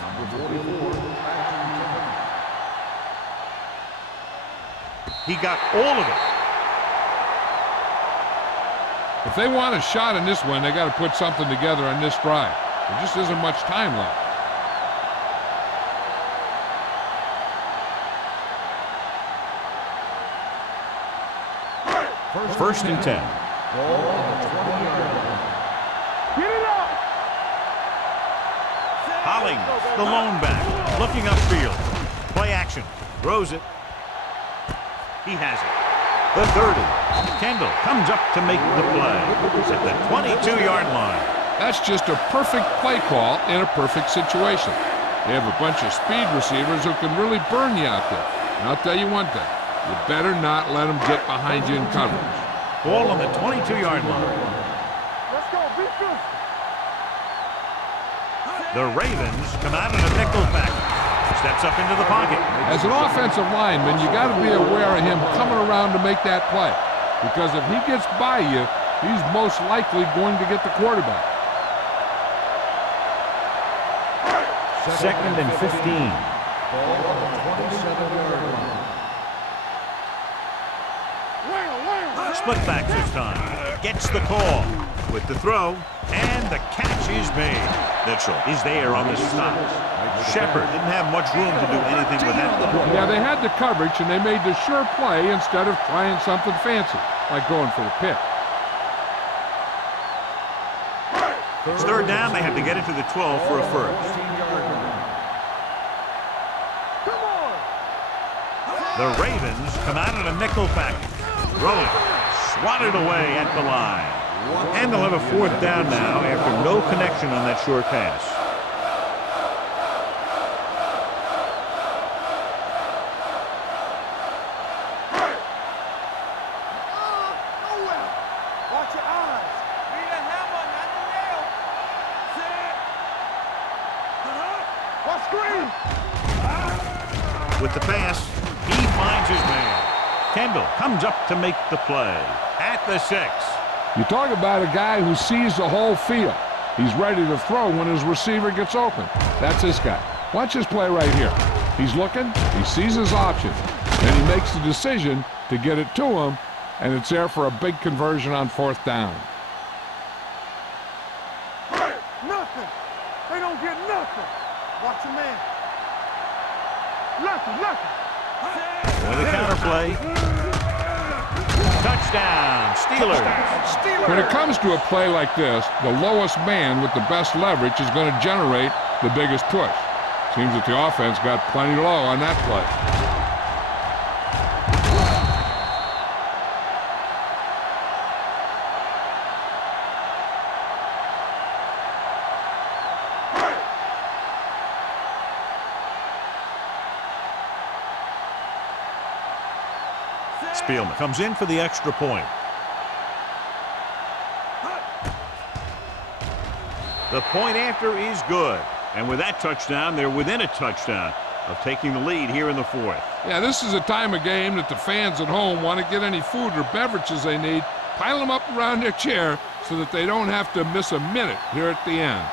He got all of it. If they want a shot in this one, they got to put something together on this drive. There just isn't much time left. First and 10. Hollings, the lone back, looking upfield. Play action. Throws it. He has it. The 30. Kendall comes up to make the play. At the 22-yard line. That's just a perfect play call in a perfect situation. They have a bunch of speed receivers who can really burn you out there. And I'll tell you one thing. You better not let them get behind you in coverage. Ball on the 22-yard line. Let's go, be physical. The Ravens come out in a nickel back. Steps up into the pocket. As an offensive lineman, you got to be aware of him coming around to make that play. Because if he gets by you, he's most likely going to get the quarterback. Second and 15. Ball on the 27-yard line. Split back this time. Gets the call with the throw, and the catch is made. Mitchell is there on the stop. Shepard didn't have much room to do anything with that one. Yeah, they had the coverage, and they made the sure play instead of trying something fancy, like going for the pick. It's third down. They have to get it to the 12 for a first. The Ravens come out in a nickel package. Rolling. Swatted away at the line. And they'll have a fourth down now after no connection on that short pass. Watch your eyes. Need a hammer, not the nail. Sit. Watch screen. With the pass, he finds his man. Kendall comes up to make the play at the 6. You talk about a guy who sees the whole field. He's ready to throw when his receiver gets open. That's this guy. Watch his play right here. He's looking, he sees his option, and he makes the decision to get it to him, and it's there for a big conversion on fourth down. Nothing. They don't get nothing. Watch your man. Nothing. With a counterplay. Touchdown, Steelers. When it comes to a play like this, the lowest man with the best leverage is going to generate the biggest push. Seems that the offense got plenty low on that play. Spielman comes in for the extra point. The point after is good. And with that touchdown, they're within a touchdown of taking the lead here in the fourth. Yeah, this is a time of game that the fans at home want to get any food or beverages they need, pile them up around their chair so that they don't have to miss a minute here at the end.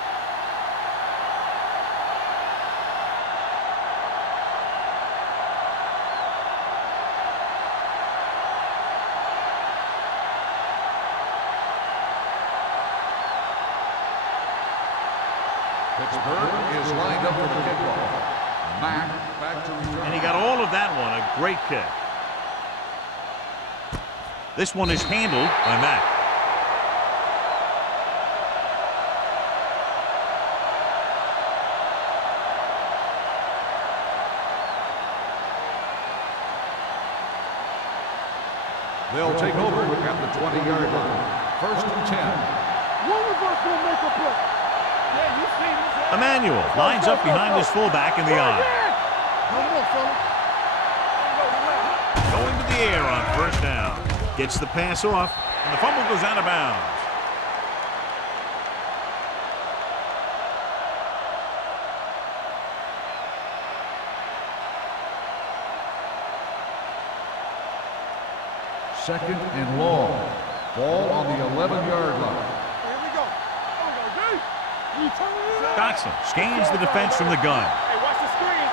Pittsburgh is lined up for the kickoff. Mack back to return. And he got all of that one. A great kick. This one is handled by Mack. They'll take over at the 20-yard line. First and 10. One of us gonna make a play. Yeah, you see this. Emmanuel lines up behind his fullback in the eye. No more, fella. Going to the air on first down. Gets the pass off, and the fumble goes out of bounds. Second and long. Ball on the 11-yard line. Here we go. You turn it around. Dotson scans the defense from the gun. Hey, watch the screen.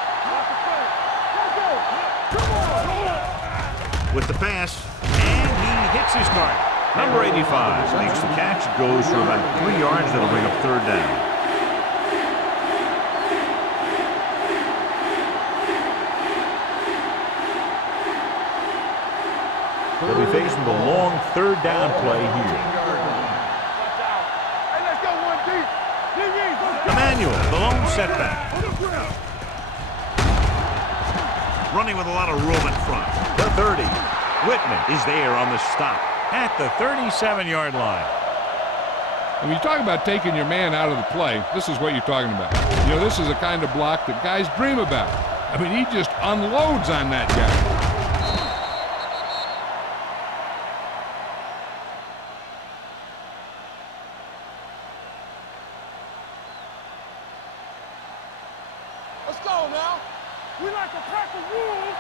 Let's go. Come on. With the pass, and he hits his target. Number 85 makes the catch, goes for about 3 yards. That'll bring up third down. They'll be facing the long third down play here. Hey, let's go one deep. Emmanuel, the lone setback. Running with a lot of room in front. The 30. Whitman is there on the stop at the 37-yard line. When you talk about taking your man out of the play, this is what you're talking about. You know, this is the kind of block that guys dream about. I mean, he just unloads on that guy. Let's go now. We like to pack the rules.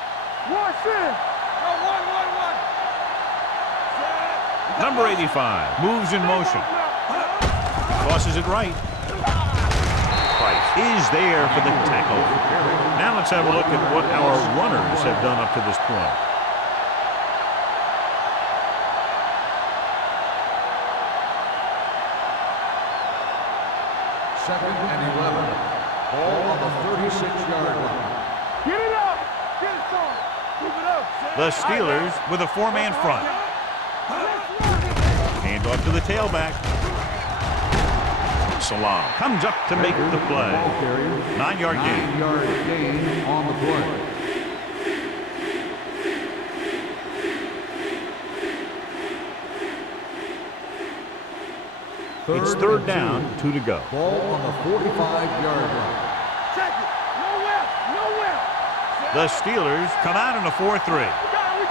Watch in. One. Number 85 moves in motion. Tosses it right. Price is there for the tackle. Now let's have a look at what our runners have done up to this point. Second and 11. Ball on the 36-yard line. Get it up. Get it started. Keep it up. The Steelers with a 4-man front. Hand off to the tailback. Salam comes up to make the play. 9-yard gain. 9-yard gain on the play. It's third down, 2 to go. Ball on the 45-yard line. Check it. Nowhere. The Steelers come out in a 4-3. We got it.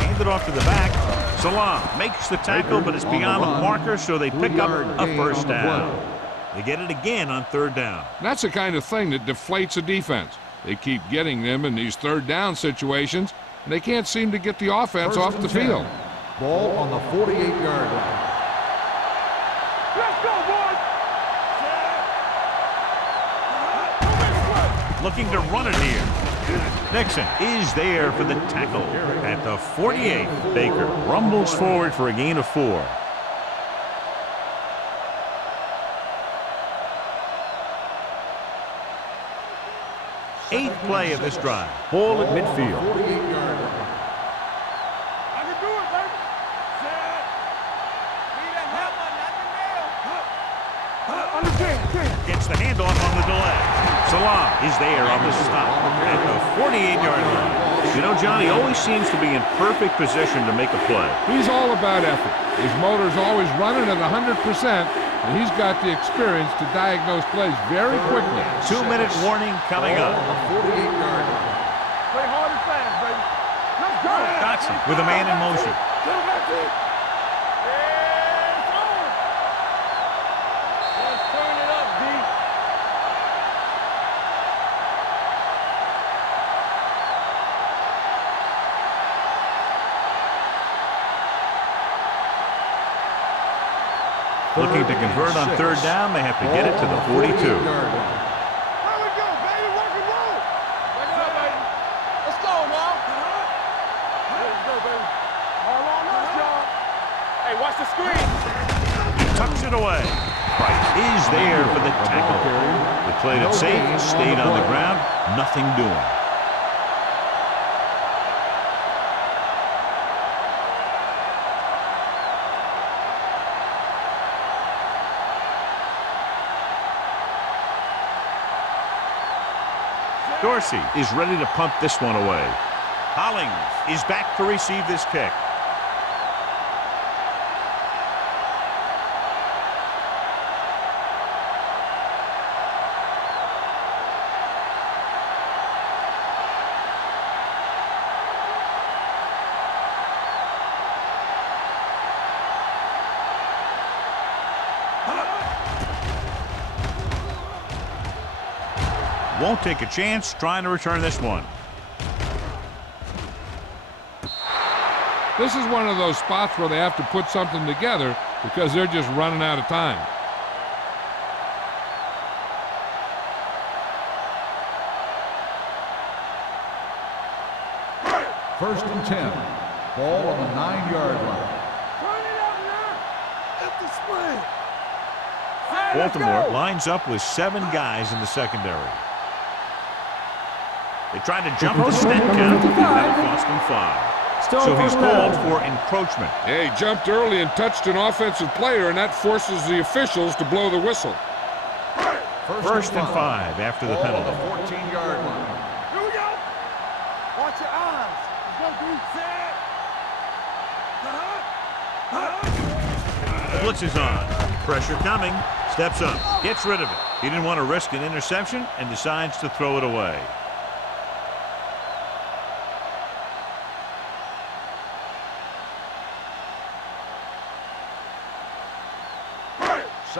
Hand it off to the back. Salam makes the tackle, but it's beyond the marker, so they pick up a first down. They get it again on third down. That's the kind of thing that deflates a defense. They keep getting them in these third down situations, and they can't seem to get the offense off the field. Ball on the 48-yard line. Let's go, boys. Looking to run it here. Nixon is there for the tackle at the 48. Baker rumbles forward for a gain of 4. Eighth play of this drive. Ball at midfield. 48-yard line. I can do it, baby. Understand. Gets the handoff on the delay. Salam is there on the stop at the 48-yard line. You know, Johnny always seems to be in perfect position to make a play. He's all about effort. His motor's always running at 100%, and he's got the experience to diagnose plays very quickly. 2-minute warning coming up. Ball on the 48-yard line. Play hard and fast, baby. Let's go. Dotson with a man in motion. Get him back in. It's on. Let's turn it up, D. Looking to convert on third down. They have to get it to the 42. There we go, baby. Rock and roll. Back it up, baby. Let's go now. Let's go, baby. All on us, y'all. Hey, watch the screen. He tucks it away. Price is there for the tackle. They played it safe, stayed on the ground, nothing doing. Dorsey is ready to punt this one away. Hollings is back to receive this kick. won't take a chance trying to return this one. This is one of those spots where they have to put something together because they're just running out of time. First and 10. Ball on the 9-yard line. Turn it up now. Up the split. Baltimore lines up with 7 guys in the secondary. They tried to jump the snap count, and that cost them 5. Still So he's first called down. for encroachment. Yeah, he jumped early and touched an offensive player, and that forces the officials to blow the whistle. First and 5 after the Ball on penalty. the 14-yard line. Here we go. Watch your eyes. Go deep. Set. Blitz is on. Pressure coming. Steps up. Gets rid of it. He didn't want to risk an interception and decides to throw it away.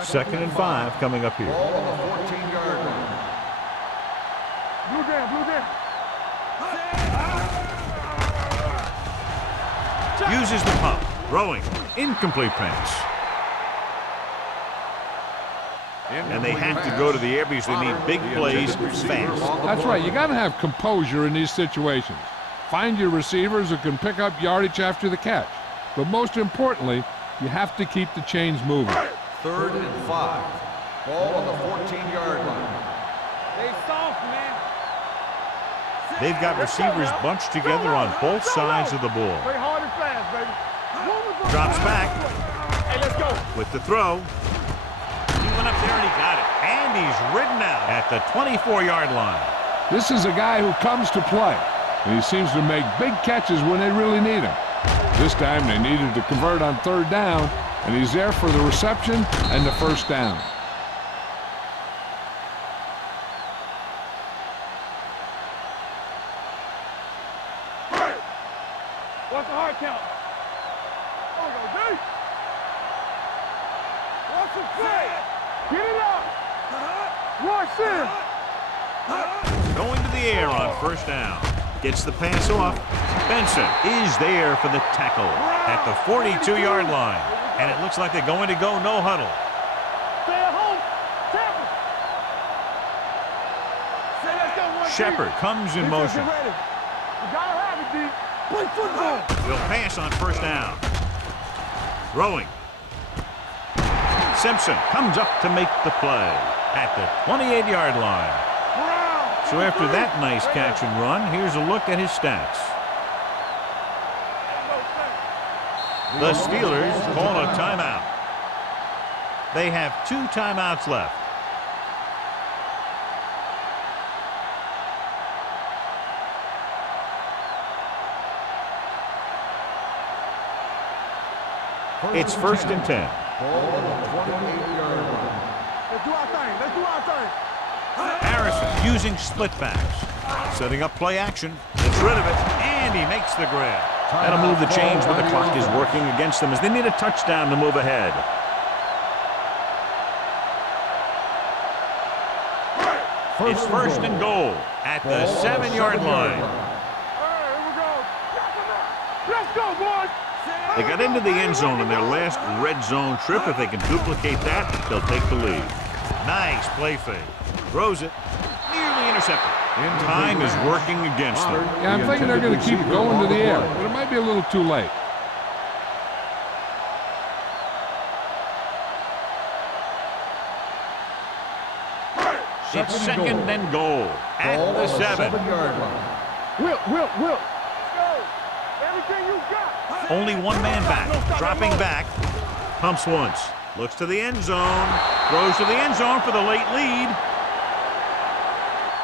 Second and 5 coming up here. Ball on the 14-yard line. Blue down. Blue down. Uses the pump. Throwing. Incomplete pass. And they have to go to the air because they need big plays fast. That's right. You got to have composure in these situations. Find your receivers who can pick up yardage after the catch. But most importantly, you have to keep the chains moving. Third and 5. Ball on the 14-yard line. They soft, man. They've got receivers bunched together on both sides of the ball. Play hard and fast, baby. Drops back Hey, let's go. with the throw. He went up there and he got it. And he's ridden out at the 24-yard line. This is a guy who comes to play, and he seems to make big catches when they really need him. This time they needed to convert on third down, and he's there for the reception and the first down. What's the hard count? Oh, go deep. What's the play? Get it up. Rush in. Going to the air on first down. Gets the pass off. Benson is there for the tackle at the 42-yard line. And it looks like they're going to go no huddle. Stay at home. Tackle. Say let's go one Shepard deep. comes in Defense, motion. get ready. You gotta have it deep. Play football. Will pass on first down. Throwing. Simpson comes up to make the play at the 28-yard line. So after that nice catch and run, here's a look at his stats. The Steelers call a timeout. They have 2 timeouts left. It's first and 10. Ball on the 28-yard line. Let's do our thing. Let's do our thing. Harrison using split backs. Setting up play action. Gets rid of it, and he makes the grab. That'll move the chains, but the clock is working against them as they need a touchdown to move ahead. It's first and goal at the 7-yard line. Hey, here we go. Let's go, boys. They got into the end zone in their last red zone trip. If they can duplicate that, they'll take the lead. Nice play fake. Throws it. Nearly intercepted. Time is working against them. Yeah, I'm thinking they're going to keep going to the air, but it might be a little too late. It's second and goal at Ball the on 7. 7-yard line. Will. Let's go. Everything you got. Only one man back. Dropping back. Pumps once. Looks to the end zone. Throws to the end zone for the late lead.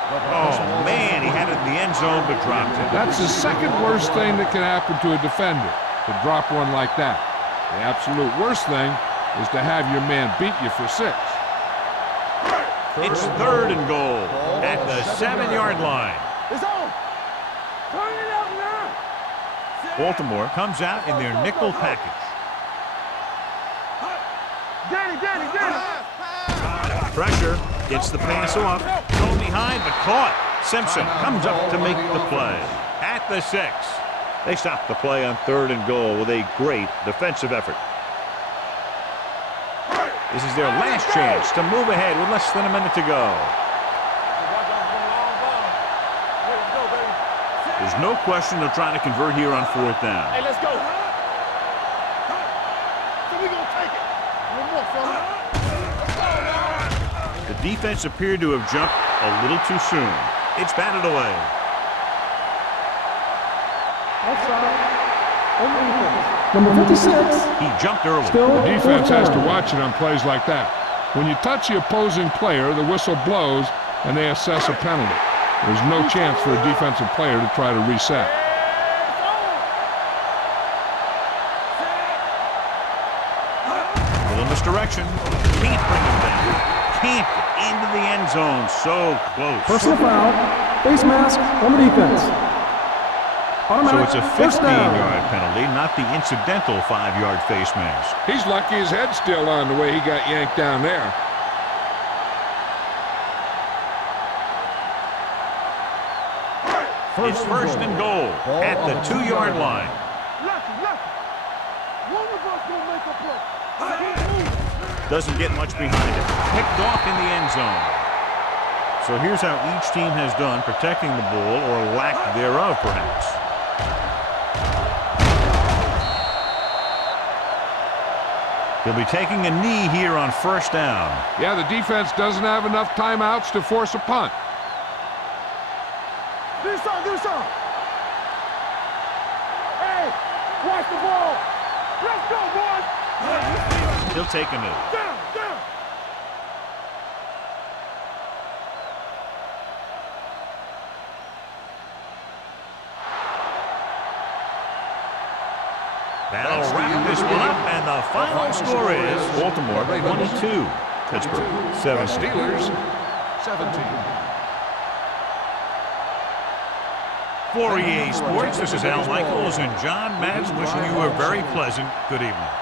Oh, man, he had it in the end zone but dropped it. That's the second worst thing that can happen to a defender, to drop one like that. The absolute worst thing is to have your man beat you for 6. It's third and goal at the 7-yard line. It's on. Turn it up now. Baltimore comes out in their nickel package. Danny. Pressure. Gets the pass off. Thrown behind, but caught. Simpson comes up to make the play. At the 6. They stop the play on 3rd and goal with a great defensive effort. This is their last chance to move ahead with less than a minute to go. There's no question they're trying to convert here on 4th down. Hey, let's go. So we gonna take it. One more, fella. Let's go now. The defense appeared to have jumped a little too soon. It's batted away. Number 56. He jumped early. Still The defense has to 4th down. watch it on plays like that. When you touch the opposing player, the whistle blows and they assess a penalty. There's no chance for a defensive player to try to reset. Little misdirection. Can't bring him down. Can't get into the end zone. So close. Personal foul. Face mask on the defense. So Automatic it's a first down. 15-yard penalty, not the incidental 5-yard face mask. He's lucky his head's still on the way he got yanked down there. It's 1st and goal at the 2-yard line. Lucky. One of us gonna make a play. Doesn't get much behind it. Picked off in the end zone. So here's how each team has done protecting the ball, or lack thereof, perhaps. He'll be taking a knee here on 1st down. Yeah, the defense doesn't have enough timeouts to force a punt. Give me some. Hey, watch the ball. Let's go, boys. He'll take a knee. Down. That'll wrap this one up, and the final score is Baltimore 22, Pittsburgh 7. Steelers 17. For EA Sports, this is Al Michaels and John Madden wishing you a very pleasant good evening.